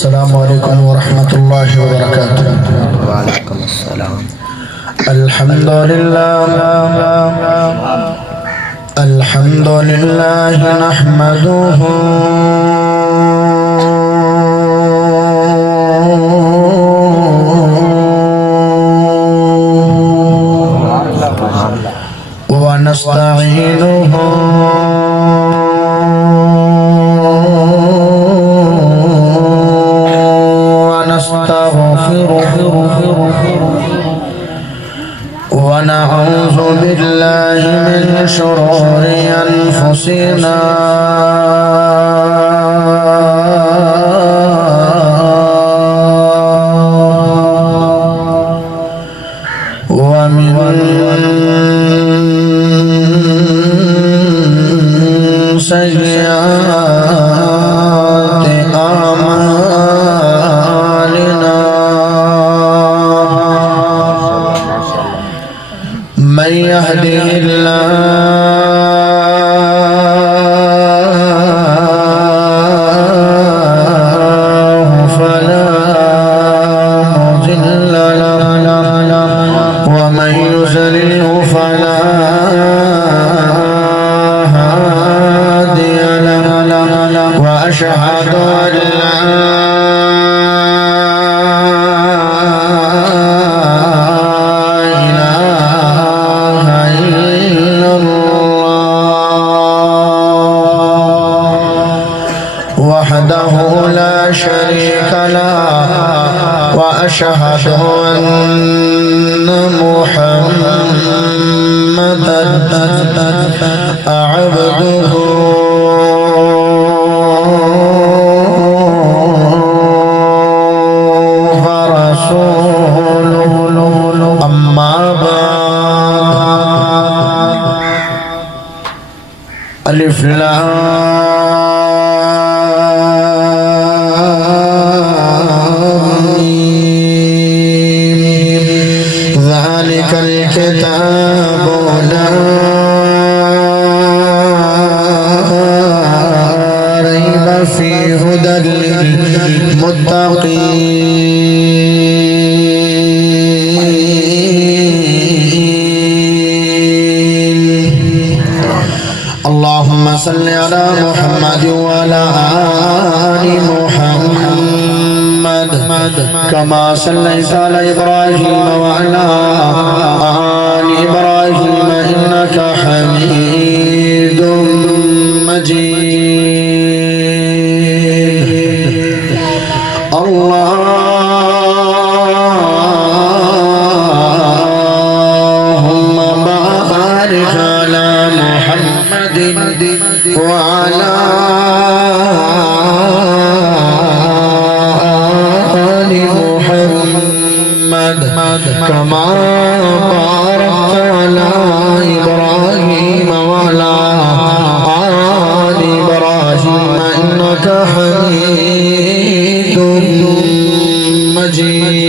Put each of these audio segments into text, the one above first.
السلام عليكم ورحمة الله وبركاته. وعليكم السلام. الحمد لله نحمده ونستعينه ونعوذ بالله من شرور أنفسنا ومن سيئات أعمالنا من يهده الله فلا مضل له ومن يضلل فلا هادي له وأشهد أن لا وحده لا شريك له وأشهد أن محمدا عبده ورسوله أما بعد ألف ذلك الكتاب لا ريب فيه هدى للمتقين. اللهم صل على محمد وعلى آل محمد كما صليت على إبراهيم وعلى آل إبراهيم إنك حميد مجيد. اللهم بارك على محمد وعلى آل محمد كما باركت على إبراهيم وعلى آل إبراهيم إنك حميد مجيد.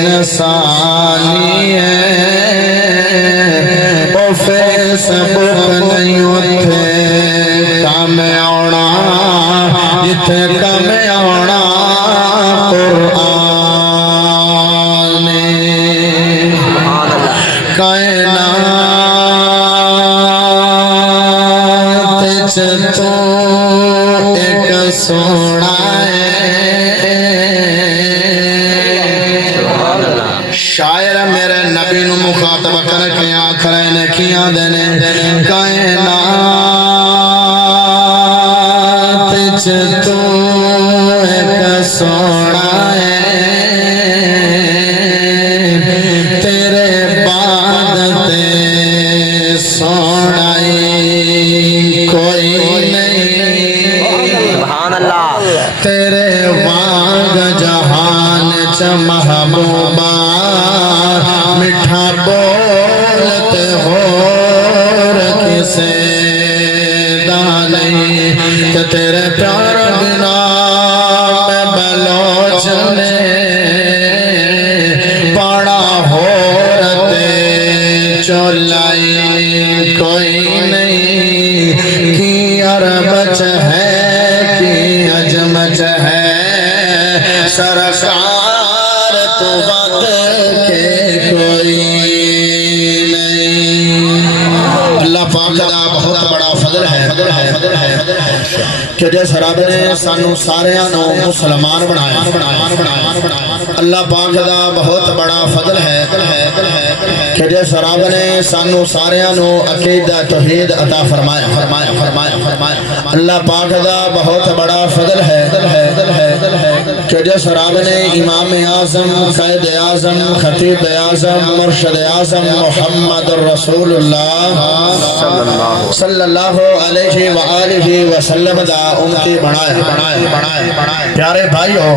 انسانی ہے او فیس بک نہیں ہوتے کام آنا جتھے کام آنا قرآن کائنات تو ایک سونا شاعر میرے نبی نو مخاطب کر کے آخرے نے کیا دینے کائنات تو ایک سونا ہے تیرے بعد تے سونا کوئی نہیں سبحان اللہ تیرے واگ جہان چ محبوبہ میٹھا بولتے ہو کسے دانی کہ تیرے پیار بنا میں بلوچ نے پڑا ہو رتے چولائی کوئی نہیں کی عربچ ہے کی عجمچ ہے سرکار تو وقت کے کوئی نہیں اللہ پاک دا بہت بڑا فضل ہے کہ جس رب نے سانو ساریاں نو مسلمان بنایا اللہ پاک دا بہت بڑا فضل ہے کہ جس رب نے سانو ساریاں نو عقیدہ توحید عطا فرمایا اللہ پاک دا بہت بڑا فضل ہے کہ جس رب نے امام اعظم قائد اعظم خطیب اعظم مرشد اعظم محمد رسول اللہ صلی اللہ علیہ وآلہ وسلم دا امتی بنایا پیارے بھائیو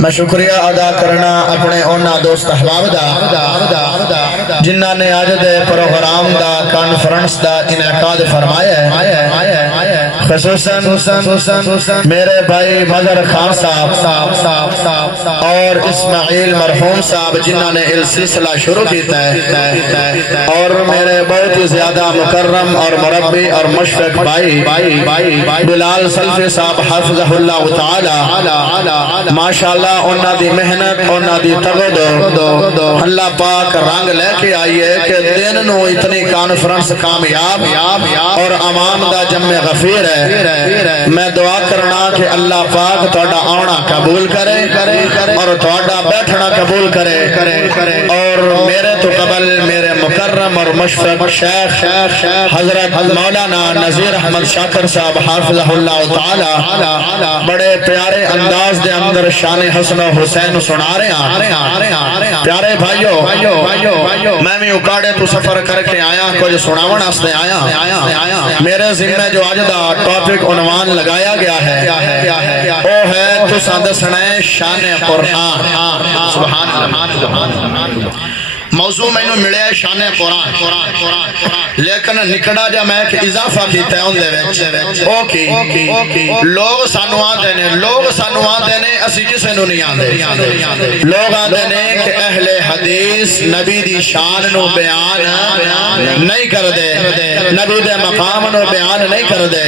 میں شکریہ ادا کرنا اپنے اونا دوست احباب دا جنہاں نے آج دے پروگرام دا کانفرنس دا انعقاد فرمایا ہے خصوصاً میرے بھائی مظہر خان صاحب اور اسماعیل مرحوم صاحب جنہاں نے سلسلہ شروع کیتا ہے اور میرے بہت ہی زیادہ مکرم اور مربی اور مشفق بھائی بلال سلفی صاحب حفظہ اللہ تعالی ماشاءاللہ انہاں دی محنت انہاں دی تغدو اللہ پاک رنگ لے کے آئیے کہ دن نو اتنی کانفرنس کامیاب اور عوام دا جمع غفیر ہے میں دعا کرنا کہ اللہ پاک تھوڑا آنا قبول کرے اور تھوڑا بیٹھنا قبول کرے اور میرے تو قبل میرے مکرم اور مشفق شیخ حضرت مولانا نذیر احمد شاکر صاحب حافظہ اللہ تعالی بڑے پیارے انداز دے اندر شان حسن و حسین سنا رہے ہیں پیارے بھائیو میں بھی اکاڑے تو سفر کر کے آیا کچھ سناون واسطے آیا میرے ذمہ جو آج دا ٹاپک عنوان لگایا گیا ہے وہ ہے تو سادسنا شان قرآن سبحان اللہ موضوع میں ملے ہے شان قرآن لیکن نکڑا جا میں ایک اضافہ کیتا ہے ان دے لوگ سانو آتے نے اسی کسے نو نہیں آتے لوگ آتے نے کہ اہل حدیث نبی دی شان نو بیان نہیں کر دے نبی دے مقام نو بیان نہیں کر دے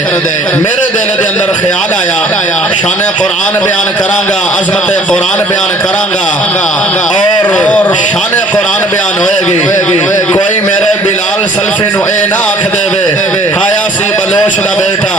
میرے دل دے اندر خیال آیا شان قرآن بیان کرانگا عظمت قرآن بیان کرانگا اور شان قرآن بیان ہوئے گی کوئی میرے بلال سلفی نو اے نہ آکھ دے بے آیا سی بلوش دا بیٹا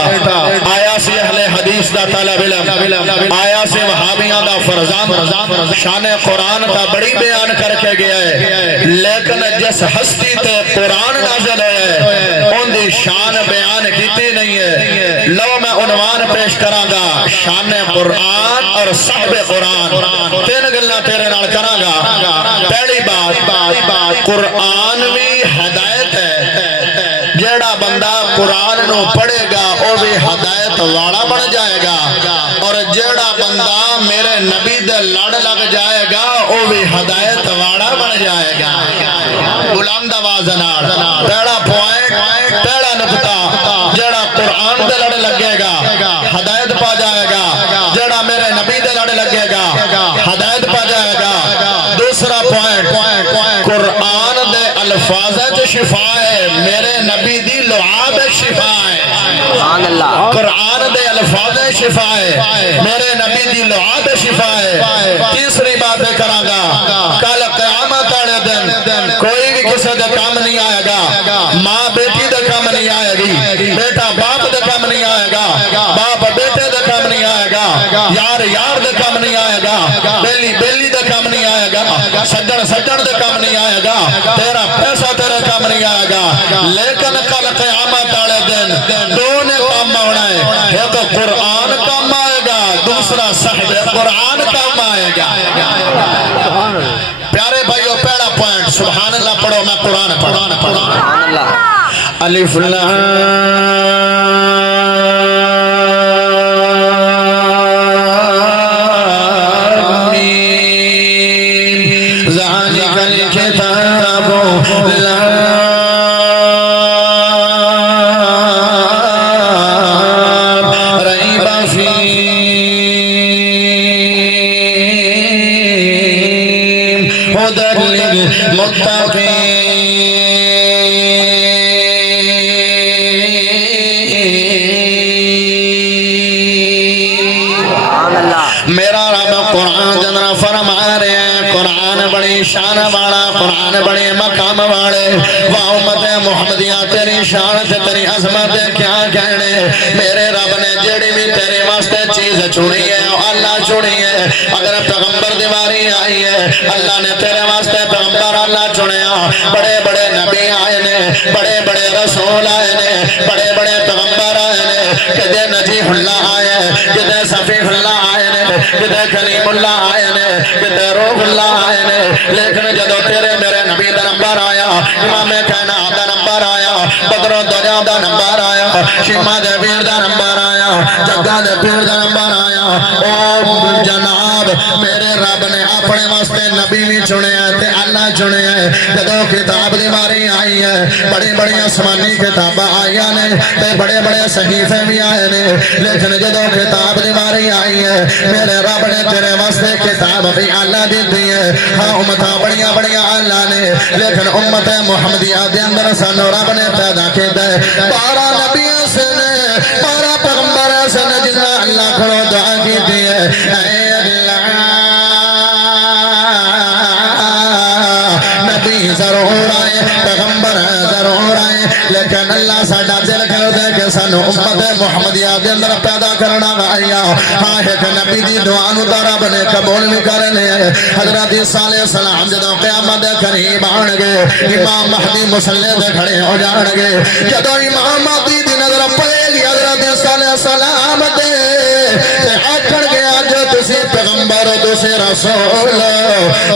آیا سی اہل حدیث دا طالب علم آیا سی وہابیاں دا فرزان شان قرآن کا بڑی بیان کر کے گیا ہے لیکن جس ہستی تے قرآن نازل ہے ان دی شان بیان کیتی نہیں ہے لو میں عنوان پیش کرانگا شان قرآن اور صحب قرآن تین گلنا تیرے نال کرانگا پہلی بات قرآن بھی ہدایت ہے جیڑا بندہ قرآن نو پڑھے گا وہ بھی ہدایت والا بن جائے گا اور جیڑا بندہ میرے نبی دے لڑ لگ جائے گا وہ بھی ہدایت والا بن جائے گا بلند آواز نال پہلا پوائنٹ پہلا نقطہ جیڑا قرآن دے لڑ لگے گا ہدایت پا جائے گا جیڑا میرے نبی دے لڑ لگے گا الفاظ ہے شفا ہے میرے نبی دی لعاب شفا ہے سبحان اللہ قرآن دے الفاظ شفا ہے میرے نبی دی لعاب شفا ہے تیسری بات کراں گا کل قیامت والے دن کوئی بھی کسی دے کام نہیں آئے گا ماں بیٹی دے کام نہیں آئے گی بیٹا باپ دے کام نہیں آئے گا باپ بیٹے دے کام نہیں آئے گا یار یار دے کام نہیں آئے گا بیلی بیلی دے کام نہیں آئے گا سجن سجن دے کام نہیں آئے گا تیرا پیسہ تیرے کام نہیں آئے گا لیکن کل قیامت والے دن دو نے کام ہونا ہے ایک قرآن کام آئے گا دوسرا صاحب قرآن کام آئے گا پیارے بھائیو پہلا پوائنٹ سبحان اللہ پڑھو میں قرآن پڑھو سبحان اللہ الف لام میم ذالک الکتاب لا ریب فیہ ہدی للمتقین میرا رب قرآن جنرا فرما رہے ہیں قرآن بڑی شان والا قرآن بڑی مقام والے واہ امت محمدیہ تیری شان تے تیری عظمت کیا کہنے میرے رب نے جڑی بھی تیرے واسطے چیز چنی ہے اللہ چنی ہے اگر پیغمبر دیواری آئی ہے اللہ نے تیرے واسطے پیغمبر اللہ چنیا بڑے بڑے نبی آئے نے بڑے بڑے رسول آئے نے بڑے بڑے پیغمبر آئے نے کدے نجیح اللہ آئے کدے صفیح اللہ آئے نے کدے کلیم اللہ آئے نے کدے روح اللہ آئے نے لیکن جدو تیرے میرے نبی دا نمبر آیا امام کائنات دا نمبر آیا بدر و دجا دا نمبر آیا شیما دے پیر دا نمبر آیا جگہ دے پیر دا نمبر آیا او جناب میرے رب نے اپنے واسطے نبی بھی چنے ہیں تے اللہ چنے ہیں جدو کتاب دی باری آئی ہے بڑی بڑی آسمانی کتاباں آئیاں نے تے بڑے بڑے صحیفے بھی آئے نے لیکن جدو کتاب دی باری آئی ہے میرے رب نے تیرے واسطے کتاب بھی اللہ دیتی ہے ہاں امتاں بڑیاں بڑیاں اللہ نے لیکن امت محمدیہ دے اندر سانو رب نے پیدا کیتا ہے 12 نبی سے نے 12 پیغمبر سے نے جنہ اللہ کھڑو دعا کیتی ہے اے اللہ نبی ضرور آئے پیغمبر ضرور آئے لیکن اللہ ساڈا دل کر دے کہ سانو امت محمدیہ دے اندر پیدا کرنا آیا ہاں ایک نبی دی دعا نو رب نے قبول بھی کرنے حضرت عیسیٰ علیہ السلام جدو قیامت دے قریب آن گے امام مہدی مسلح دے کھڑے ہو جان گے جدو امام مہدی دی نظر پڑے گی حضرت عیسیٰ علیہ السلام دے آکھن گے آج تسی پیغمبر تسی رسول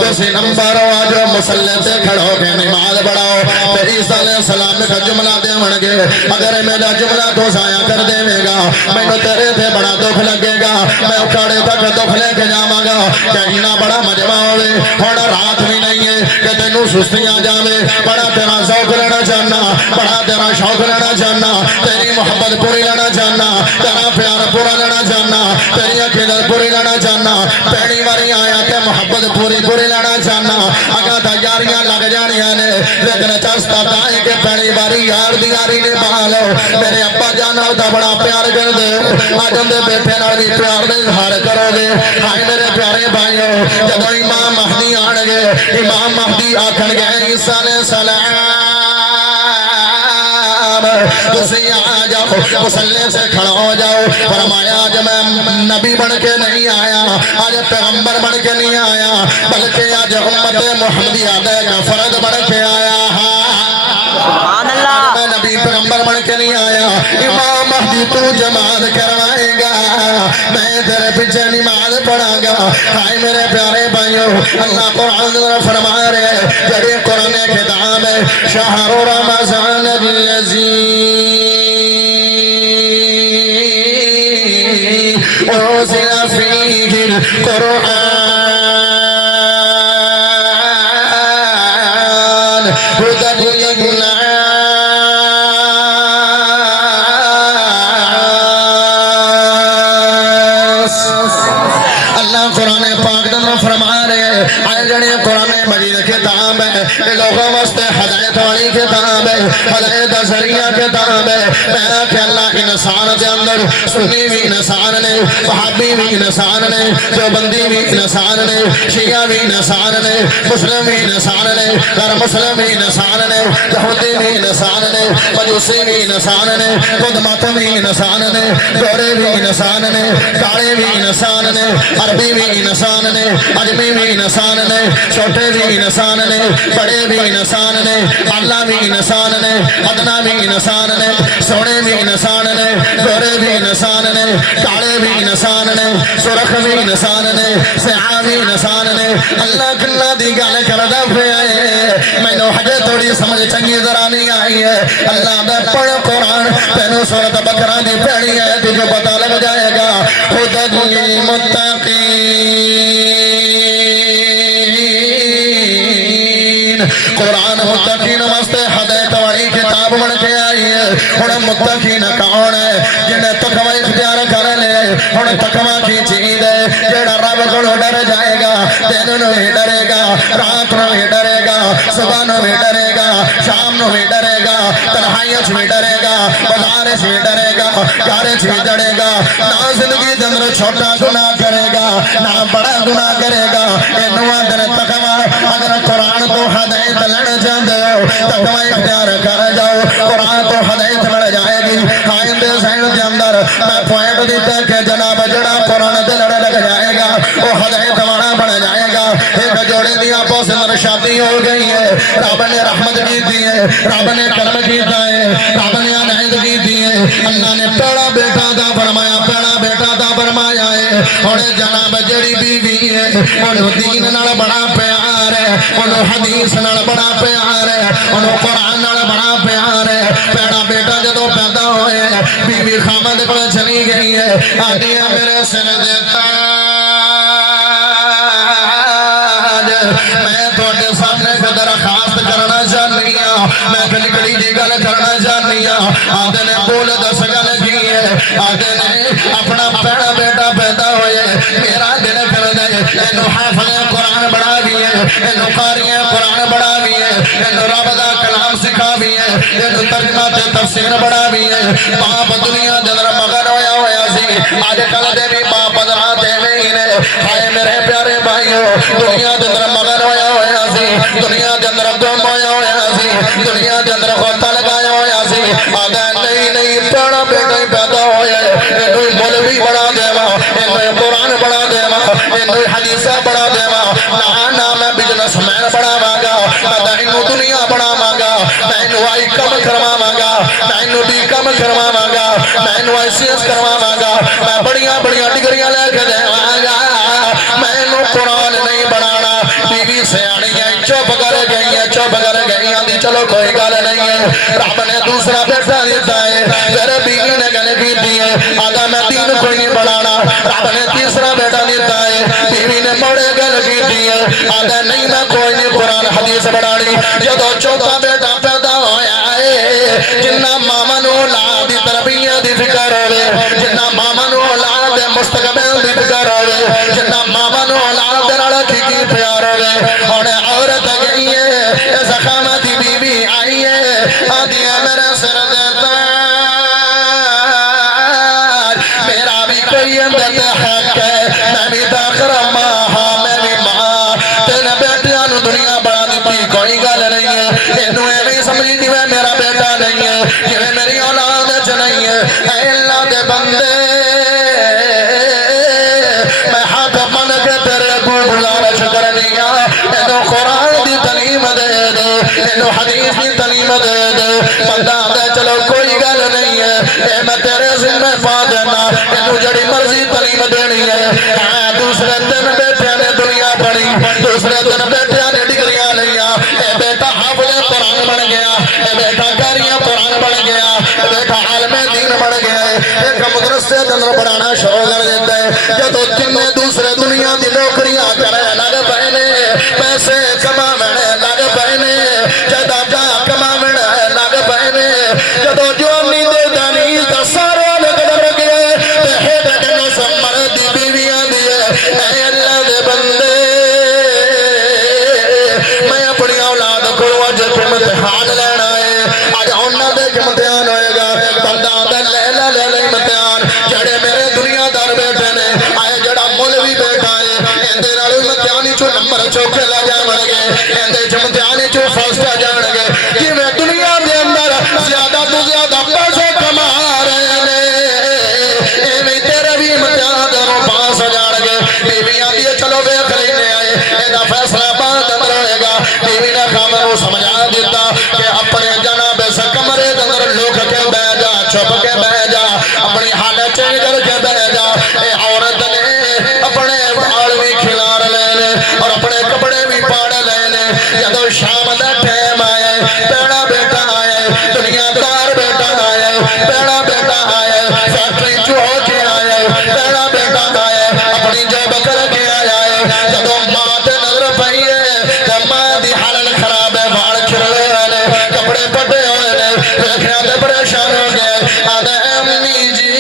تسی نمبر آج مسلح دے کھڑو گے نماز بڑھاؤ پھر عیسیٰ علیہ السلام کا جملہ دے من گے اگر میرا جملہ تو ضائع کر دے گا میں نے تیرے تھے بڑا دکھ لگے گا میں اکھاڑے تک دکھ لے کے جاواں گا کہنا بڑا مجمع ہوئے ہونا رات بھی نہیں ہے کہ تینوں سستیاں جاوے بڑا تیرا ذوق لینا چاہنا بڑا تیرا شوق لینا چاہنا تیری محبت پوری لینا چاہنا تیرا پیار پورا لینا چاہنا تیری عقیدت پوری لینا چاہنا پہلی باری آیا تے محبت پوری لینا چاہنا اگا تیاریاں لگ جانیاں نے لیکن چستا تائیں کہ پہلی باری یار دی یاری نے بہالو میرے ابا جانا دا بڑا پیار کر دے آج اندے بیٹھے نال بھی پیار دے اظہار کرو گے ہائے میرے پیارے بھائیو جدو امام مہدی آن گے امام مہدی آکھن گے عیسیٰ علیہ السلام تسی آ جاؤ مسلح سے کھڑا ہو جاؤ فرمایا آج میں نبی بن کے نہیں آیا آج پیغمبر بن کے نہیں آیا بلکہ آج امت محمدیہ دے کا فرد بن کے آیا سبحان اللہ میں نبی پیغمبر بن کے نہیں آیا امام مہدی تو جماعت کروائے گا میں تیرے پیچھے نماز پڑھا گا ہائے میرے پیارے بھائیوں اللہ قرآن فرما رہے جڑے قرآن کتاب ہے شہر رمضان الذی انزل فیہ القرآن ہدی للناس اللہ قرآن پاک دن فرما رہے آئے جڑے قرآن مجید کتاب ہے لوگوں واسطے ہدایت والی کتاب ہے ہدایت دا ذریعہ کتاب ہے میں کہ اللہ انسان دے اندر سنی بھی انسان نے وہابی بھی انسان نے دیوبندی بھی انسان نے شیعہ بھی انسان نے مسلم بھی انسان نے غیر مسلم بھی انسان نے یہودی بھی انسان نے مجوسی بھی انسان نے خود مت بھی انسان نے گورے بھی انسان نے کالے بھی انسان نے عربی بھی انسان نے اجمی بھی انسان نے چھوٹے بھی انسان نے بڑے بھی انسان نے اللہ بھی انسان نے ادنا بھی انسان نے سونے بھی انسان نے گورے بھی انسان نے کالے بھی انسان نے سرخ بھی انسان نے سیاہ بھی انسان نے اللہ کلا دی گل کردا پیا ہے مینوں ہجے تھوڑی سمجھ چنگی ذرا نہیں آئی ہے اللہ دا پڑھ قرآن تینوں سورۃ بقرہ دی پڑھی ہے تجھے پتہ لگ جائے گا ہدی للمتقین قرآن متقین واسطے ہدایت والی کتاب بن کے آئی ہے ہن متقین کون ہے جنہیں تقوی اختیار کر لے ہن تقوی کی چیز ہے جڑا رب کولوں ڈر جائے گا دن نوں بھی ڈرے گا رات نوں بھی ڈرے گا صبح نوں بھی ڈرے گا شام نوں بھی ڈرے گا تنہائی وچ بھی ڈرے گا بازار وچ بھی ڈرے گا گھر وچ بھی ڈرے گا نہ زندگی دے اندر چھوٹا گناہ کرے گا نہ بڑا گناہ کرے گا اینوں اندر تقوی اگر قرآن تو ہدایت لڑ جاندے ہو تقوی اختیار کر جاؤ قرآن تو ہدایت مل جائے گی آئندے ذہن دے اندر میں پوائنٹ دیتا کہ جناب جڑا قرآن دے لڑ لگ جائے گا وہ ہدایت والا بن جائے گا ایک جوڑے دی آپس اندر شادی ہو گئی ہے رب نے رحمت کی دی ہے رب نے کرم کیتا ہے رب نے عنایت کی دی ہے اللہ نے پہلا بیٹا دا فرمایا پہلا بیٹا دا فرمایا ہے اور جناب جڑی بیوی ہے انہوں دین نال بڑا پیار ہے انہوں حدیث نال بڑا پیار ہے انہوں قرآن نال بڑا پیار ہے پہلا بیٹا جدو پیدا ہوئے بیوی خامد کو چلی گئی ہے آدھی ہے میرے سر دیتا میں تھوڑے سامنے کو درخواست کرنا چاہنی ہوں میں نکلی جی گل کرنا چاہنی ہوں آدھے نے بول دس گل کی ہے آدھے نے اپنا پہلا بیٹا پیدا ہوئے میرا دل کر دے اینو حافظ قرآن بڑھا بھی ہے اینو قاری قرآن بڑھا بھی ہے اینو رب دا کلام سکھا بھی ہے اینو ترجمہ تے تفسیر بڑھا بھی ہے باپ دنیا دے اندر مگر ہویا سی آج کل دے بھی باپ دراتے نہیں نے ہائے میرے پیارے بھائیو دنیا دے اندر مگر ہویا سی دنیا دے اندر گم ہویا سی دنیا دے اندر غوطہ لگایا ہویا سی آدھا نہیں پڑا بیٹا ہی پیدا ہویا ہے اینو مولوی بڑھا دیوا اینو قرآن بڑھا دیوا اینو حدیثہ بڑھا دیوا نہ میں بزنس مین بڑھاواں گا میں اینو دنیا بڑھاواں گا میں اینو آئی کم کرواواں گا میں اینو ڈی کم کرواواں گا میں اینو آئی سی ایس کرواواں گا میں بڑیاں ڈگریاں لے کے دیواں گا میں اینو قرآن نہیں بڑھانا بیوی سیاڑی ہے چپ کر گئی آدھی چلو کوئی گل نہیں ہے رب نے دوسرا بیٹا دیتا ہے میرے بیوی نے گل کی دی ہے آدھا میں دین کوئی نہیں بڑھانا رب نے تیسرا بیٹا دیتا ہے بیوی نے موڑے گل کی دی ہے آدھا نہیں میں کوئی نہیں قرآن حدیث بڑھانی جدو چوتھا بیٹا پیدا ہویا ہے جنہ ماما نو اولاد دی تربیت دی فکر ہوئے جنہ ماما نو اولاد دے مستقبل دی فکر ہوئے جنہ ماما نو اولاد دے لڑکی کی پیار ہوئے اور عورت گئی ہے زخامہ دی بی بی آئی ہے آدھی ہے میرے سر دیتا میرا بھی کوئی اندر حق ہے میں بھی داخر ماں میں بھی ماں تینے بیٹیاں نو دنیا بڑھا دیتی کوئی گل نہیں ہے اینو ایویں سمجھی دی میں میرا بیٹا نہیں ہے یہ میری اولاد چ نہیں ہے اے اللہ دے بندے میں ہاتھ بن کے تیرے کو گزارش کرنی اینو قرآن دی تعلیم دے دے اینو حدیث دی تعلیم دے دے بندہ دے چلو کوئی گل نہیں ہے اے میں تیرے ذمہ پا دینا اینو جڑی مرضی تعلیم دینی ہے دوسرے دن بیٹے نے دنیا پڑھی دوسرے دن بیٹے نے ڈگریاں لیا اے بیٹا حافظ قرآن بن گیا اے بیٹا قاری قرآن بن گیا اے بیٹا عالم دین بن گیا ایک مدرسے کے اندر پڑھانا شروع کر دیتا ہے جدو تین دوسرے دنیا دی نوکریاں کرے لگ پے پیسے کماونے لگ پے جدادا کماونے لگ پے جدو جوانی دے دانی دا سارا لگ گئے ہیڈ کنو سمر دی بیویاں دی اے اللہ دے بندے میں اپنی اولاد کو اج امتحان لے چوک لے جان گے اندے امتحان چو فرسٹ آ جان گے کہ میں دنیا دے اندر زیادہ تو زیادہ پیسے کما رہے ہیں ایویں تیرے بھی امتحان دونوں پاس آ جان گے بیوی آتی ہے چلو ویکھ لینے آئے ایدا فیصلہ بعد اندر ہوئے گا بیوی نے خامد کو سمجھا دیتا کہ اپنے جناب سے کمرے اندر لوگ کے بہ جا چھپ کے بہ جا اپنی حالت چینج کر کے بہ جا اے عورت نے اپنے بال بھی کھلار لے لے اور اپنے کپڑے بھی پاڑ لے لے جدو شام دا ٹائم آئے پیڑا بیٹا آئے دنیا دار بیٹا آئے پیڑا بیٹا آئے فیکٹری چوہ کے آئے پیڑا بیٹا آئے اپنی جیب کر کے آئے جدو ماں تے نظر پائیے تے ماں دی حالت خراب ہے بال کھلے والے کپڑے پٹے ہوئے نے دیکھنے تے پریشان ہو گئے آدھے امی جی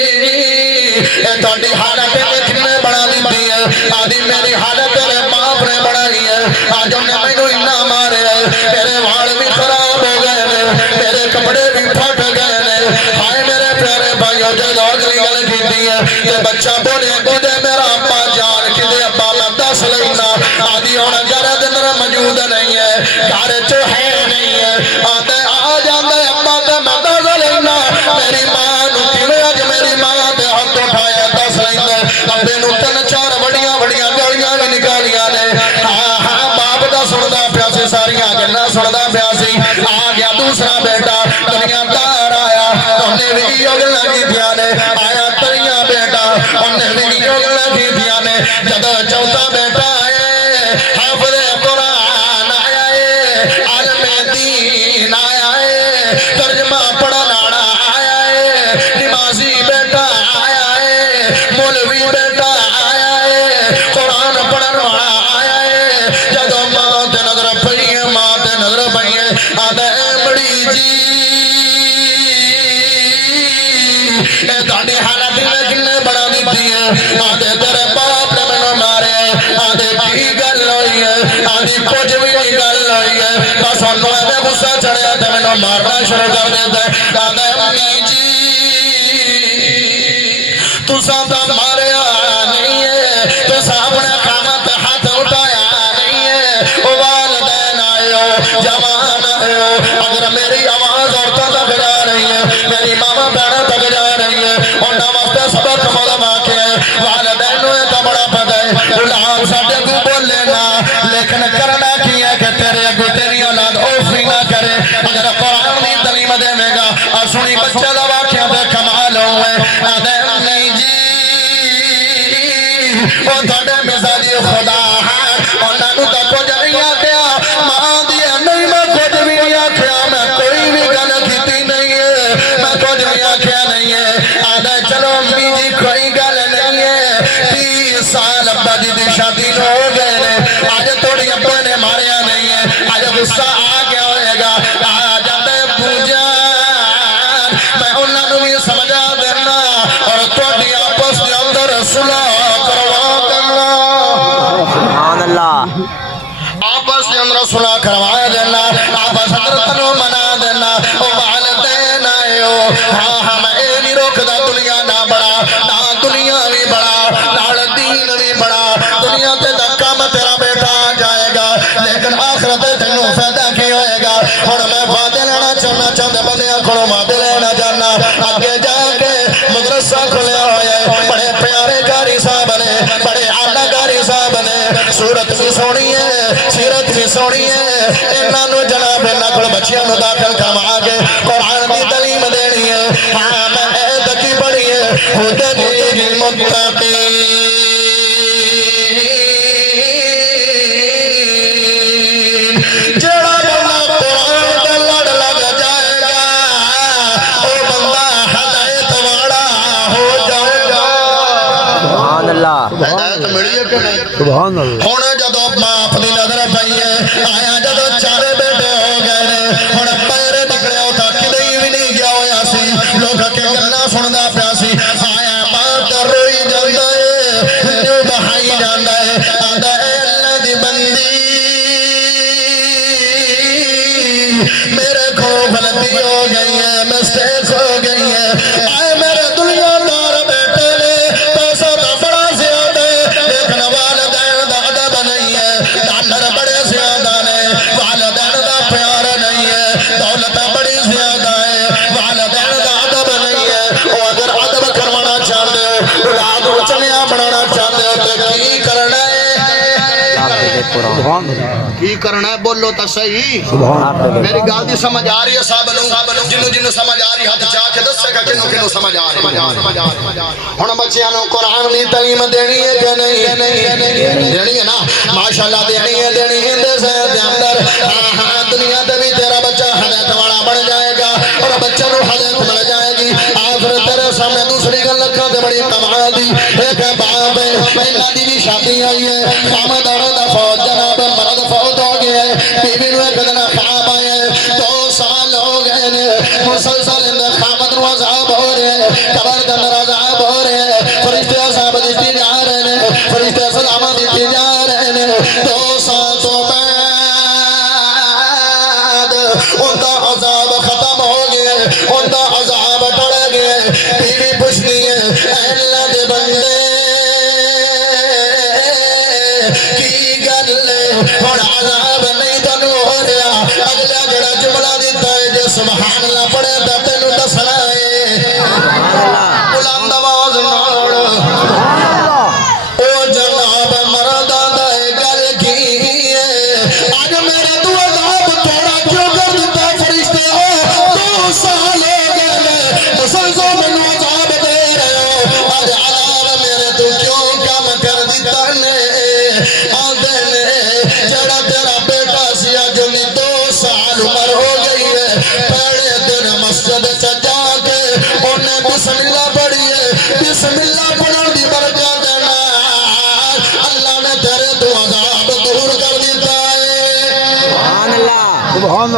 اے تہاڈی حالت کنے بنا دیتی ہے آدھی میری حالت تیرے باپ نے بنائی ہے آج انہیں مینوں اتنا مارے میرے وال بھی خراب ہو گئے نے میرے کپڑے بھی پھٹ گئے نے ہائے میرے پیارے بھائیو جے لوگ گل کیتی ہے تے بچہ بولے کدے میرا ابا جان کدے ابا میں دس لینا آدھی ہن گھر دے اندر موجود نہیں ہے گھر چ ہے نہیں ہے آتے آ جاندے ابا تے میں دس لینا میری ماں نو کیویں اج میری ماں تے ہاتھ اٹھایا دس لینا ابے نو تن چار بڑیاں بڑیاں گالیاں بھی نکالیاں نے ہاں ہاں باپ دا سندا پیا سی ساریاں گلاں سندا پیا سی آ گیا دوسرا بیٹا دنیا دار آیا انہیں بھی یہ گلاں کیتیاں نے آیا تریاں بیٹا انہیں بھی یہ گلاں کیتیاں نے جدو چوتھا بیٹا آئے حافظ قرآن آیا ہے عالم دین آیا ہے ترجمہ پڑھن والا آیا ہے نمازی بیٹا آیا ہے مولوی بیٹا آیا ہے قرآن پڑھن والا آیا ہے جدو ماں تے نظر پئی ہے ماں تے نظر پئی ہے آدھے بڑی جی اے تہاڈی حالت میں کنے بنا دیتی ہے آدھے تیرے باپ نے مینوں مارے آدھے کی گل ہوئی ہے آدھی کچھ بھی نہیں گل ہوئی ہے بس انہوں نے غصہ چڑھیا تے مینوں مارنا شروع کر دیتا ہے آدھے امی جی تساں تا ماریا نہیں ہے تساں اپنے کام تے ہاتھ اٹھایا نہیں ہے او والدین آئے ہو جوان آئے ہو اگر میری آواز عورتوں تک جا رہی ہے میری ماما بہنوں تک جا رہی ہے انہاں واسطے سبق مولما کے والدین نوں تے بڑا پتہ ہے اولاد ساڈے کو بولے نا لیکن کرنا کی ہے کہ تیرے اگے تیری اولاد اوف بھی نہ کرے اگر قرآن دی تعلیم دے گا اور سنی بچے دا واقعہ تے کمال ہوئے آدھے نہیں جی وہ تھوڑے مزاجی خدا ہے انہاں نوں تے کچھ نہیں آکھیا ماں دی نہیں میں کچھ بھی نہیں آکھیا میں کوئی بھی گل کیتی نہیں ہے میں کچھ بھی آکھیا نہیں ہے آدھے چلو امی جی کوئی گل نہیں ہے 30 سال ابا جی دی شادی نو ہو گئے نے آج تھوڑی ابا نے ماریا نہیں ہے آج غصہ آ گیا ہوئے گا آ جاتے ابو جان میں انہاں نوں بھی سمجھا دینا اور تھوڑی آپس دے اندر صلح کروا دینا سبحان اللہ آپس دے اندر صلح کروا دینا آپس اندر تنو منا دینا او والدین آئے ہو ہاں ہم اے نہیں روکدا دنیا نہ بڑا نہ دنیا بھی بڑا نہ دین بھی بڑا دنیا تے دا کام تیرا بیٹا آ جائے گا لیکن آخرت تینوں فائدہ کی ہوئے گا ہن میں وعدے لینا چاہندے بندیاں کولوں وعدے لینا چاہنا اگے جا کے مدرسہ کھلیا ہویا ہے بڑے پیارے قاری صاحب نے بڑے اعلیٰ قاری صاحب نے صورت بھی سونی ہے سیرت بھی سونی ہے انہاں نوں جناب انہاں کول بچیاں نوں داخل کروا کے قرآن دی تعلیم دینی ہے ہاں میں اے تکی پڑھی ہے ہدن للمتقین جڑا بندہ قرآن دا لڑ لگ جائے گا او بندہ ہدایت والا ہو جائے گا سبحان اللہ ہدایت ملی ہے کہ نہیں سبحان اللہ ہن جدو باپ دی نظر پئی ہے آیا جدو چارے بیٹے ہو گئے نے ہن پیر نکلے او تا کدی بھی نہیں گیا ہویا سی لوگ کے گلاں سندا پیا سی آیا باپ روئی جاندا ہے جو بہائی جاندا ہے آندا اے اللہ دی بندی میرے کو غلطی ہو گئی ہے مسٹیک ہو گئی ہے آئے میرے دنیا دار بیٹے نے پیسہ تو بڑا زیادہ ہے لیکن والدین دا دولت بڑی زیادہ ہے والدین دا ادب نہیں ہے او اگر ادب کروانا چاہتے ہو رات کو چنیا بنانا چاہتے ہو تو کی کرنا ہے کی کرنا ہے بولو تو صحیح میری گل دی سمجھ آ رہی ہے صاحب لو جنوں سمجھ آ رہی ہاتھ چاہ کے دسے گا کنوں سمجھ آ رہی ہن بچیاں نوں قرآن دی تعلیم دینی ہے کہ نہیں دینی ہے نا ماشاءاللہ دینی ہے دے دے اندر ہاں دنیا تے بھی تیرا بچہ ہدایت والا بن جائے گا اور بچے نوں ہدایت مل جائے گی آخر تیرے سامنے دوسری گل لکھاں تے بڑی کمال دی ایک باپ ہے انہاں دی بھی شادی آئی ہے خامدار دا فوج جناب مرد فوت ہو گیا ہے بیوی نوں ایک دن خواب آیا ہے 2 سال ہو گئے نے مسلسل اندر خامد نوں عذاب ہو رہے ہیں قبر کے اندر عذاب ہو رہے ہیں فرشتے عذاب دیتے جا رہے ہیں فرشتے سلام دیتے جا رہے ہیں 2 سال تو بعد ان کا عذاب ختم ہو گیا ان کا عذاب ٹل گیا بیوی پوچھتی ہے اے اللہ دے بندے کی گل ہن عذاب نہیں تینوں ہو رہا اگلا جڑا جملہ دیتا ہے جو سبحان اللہ پڑھے تے تینوں دسنا ہے بلند آواز نال او جناب مردا دا گل کی ہے اج میرا تو عذاب تھوڑا کیوں کر دیتا فرشتے ہو 2 سال ہو گئے مسلسل مینوں عذاب دے رہے ہو اج عذاب میرے تو کیوں کم کر دیتا نے آندے نے جڑا تیرا بیٹا سی اج 2 سال عمر ہو گئی ہے پہلے دن مسجد چ جا کے انہیں بسم اللہ پڑھی ہے بسم اللہ پڑھن دی برکت دے نال اللہ نے تیرے تو عذاب دور کر دیتا ہے سبحان اللہ سبحان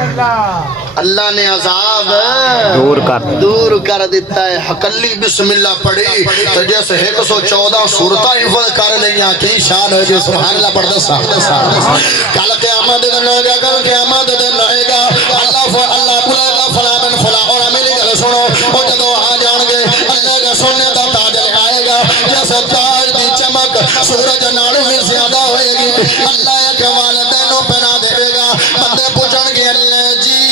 اللہ اللہ نے عذاب دور کر دیتا ہے حقلی بسم اللہ پڑھی تو جیسے 114 صورتہ حفظ کر لیا کی شان ہے جو سبحان اللہ پڑھ دسا کل قیامت دن ہوئے گا کل قیامت دن ہوئے گا اللہ بلائے گا فلا بن فلا اور میری گل سنو وہ جدو آ جان گے اللہ کا سونے کا تاج لے آئے گا جیسے تاج دی چمک سورج نالوں میں زیادہ ہوئے گی اللہ ایک والدینوں پہنا دے گا بندے پوچھن گے اللہ جی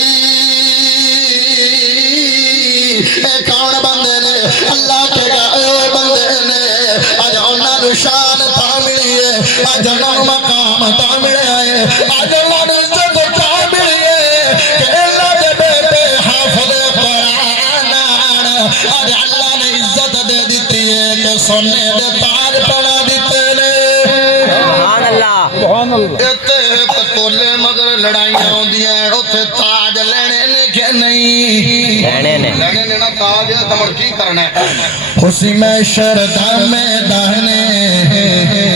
اے کون بندے نے اللہ کے گا اے بندے نے آج انہاں نوں شان تا ملی ہے آج انہاں نوں مقام تا ملیا ہے آج انہاں نوں عزت تا ملی ہے کہ اللہ دے بیٹے حافظ قرآن آج اللہ نے عزت دے دیتی ہے کہ سونے دے تاج پڑا دیتے نے سبحان اللہ اتے پتولے مگر لڑائیاں ہوندیاں اوتھے تاج لینے نے کہ نہیں لینے نے نا تاج ہے تو مڑ کی کرنا ہے خوشی میں شردا میدانے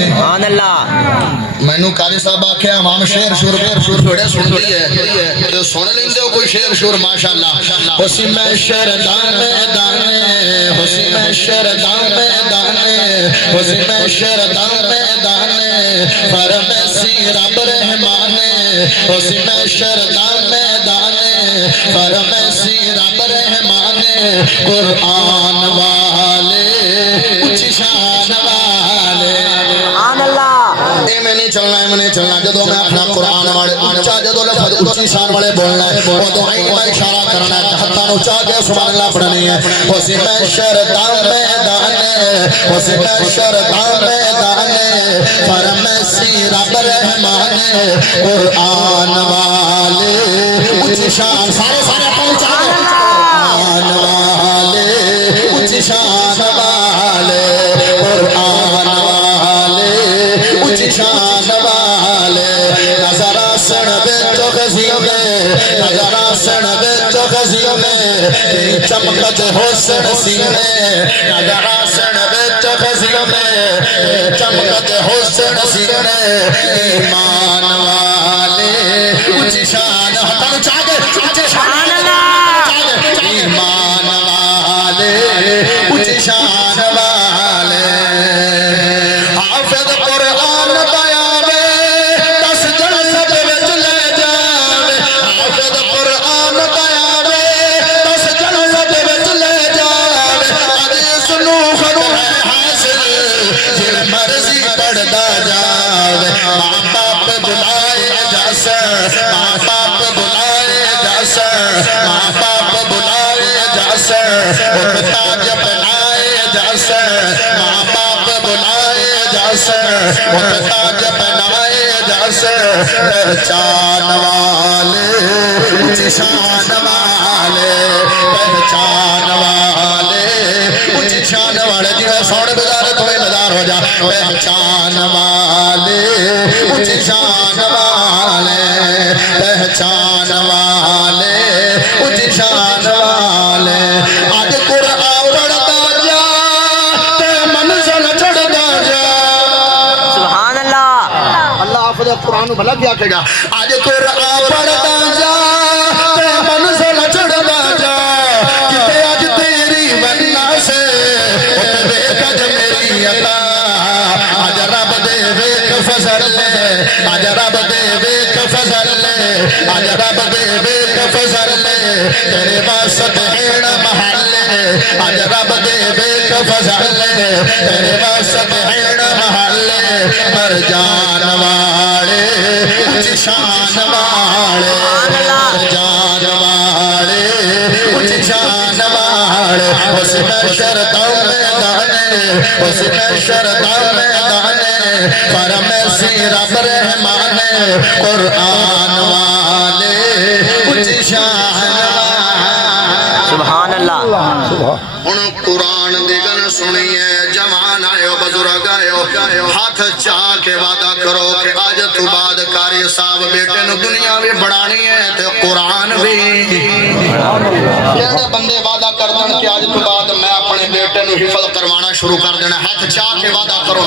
سبحان اللہ میں نو قاری صاحب آکھے امام شیر شور بڑے سن دی ہے تو سن لیندے ہو کوئی شیر شور ماشاءاللہ خوشی میں شردا میدانے خوشی میں شردا میدانے خوشی میں شردا میدانے فرمیسی رب رحمانے خوشی میں شردا میدانے فرمیسی رب رحمانے قرآن والے اچھی شان والے سبحان اللہ اے میں نہیں چلنا جدو میں اپنا قرآن والے اچھا جدو لفظ اچھی شان والے بولنا ہے وہ تو آئی میں اشارہ کرنا ہے حتیٰ نو چاہ کے سبحان اللہ پڑھنی ہے خوشی میں شردا میدانے خوشی میں شردا میدانے فرمیسی رب رحمانے قرآن والے اچھی شان سارے پہنچا قرآن والے اچھی شان والے قرآن والے اچھی شان والے نظر آسن بیچو خزی میں نظر آسن بیچو خزی میں چمکت حسن سینے نظر آسن بیچو خزی میں چمکت حسن سینے ایمان والے اچھی شان ہتم چاہتے اچھی شان ایمان والے اچھی شان والے حافظ قرآن بیانے 10 جلسد وچ لے جاوے حافظ قرآن بیانے 10 جلسد وچ لے جاوے حدیث نو خود ہے حاصل جن مرضی پڑھدا جاوے ماں باپ بلائے جیسے ماں باپ بلائے جس ماں باپ بلائے جس تاج پہنائے جس ماں باپ بلائے جس تاج پہنائے جس پہچان والے شان والے پہچان والے اونچی شان والے جی میں سوڑ بزار تمہیں نظار ہو جا پہچان والے اونچی شان والے پہچان والے اونچی شان والے آج قرآن پڑھتا جا تے منزل چڑھتا جا سبحان اللہ اللہ حافظ قرآن بھلا کیا کہے گا آج قرآن پڑھتا جا تے منزل چڑھتا جا کتے آج تیری بننا سے بے کج میری عطا آج رب دے بیک فضل لے آج رب دے بیک فضل لے آج رب دے بیک فضل لے تیرے واسط ہین محلے آج رب دے بیک فضل لے تیرے واسط ہین محلے مر جان والے اونچی شان والے مر جان والے اونچی شان والے اس میں شرطوں میں دانے اس میں شرطوں میں دانے فرمیسی رب رحمان قرآن والے اونچی شان والے سبحان اللہ ہن قرآن دی گل سنیے جوان آئے بزرگ آئے ہاتھ چاہ کے وعدہ کرو کہ آج تو بعد کاری صاحب بیٹے نو دنیا بھی بڑھانی ہے تے قرآن بھی جڑے بندے وعدہ کر دین کہ آج تو بعد میں اپنے بیٹے نو حفظ کروانا شروع کر دینا ہاتھ چاہ کے وعدہ کرو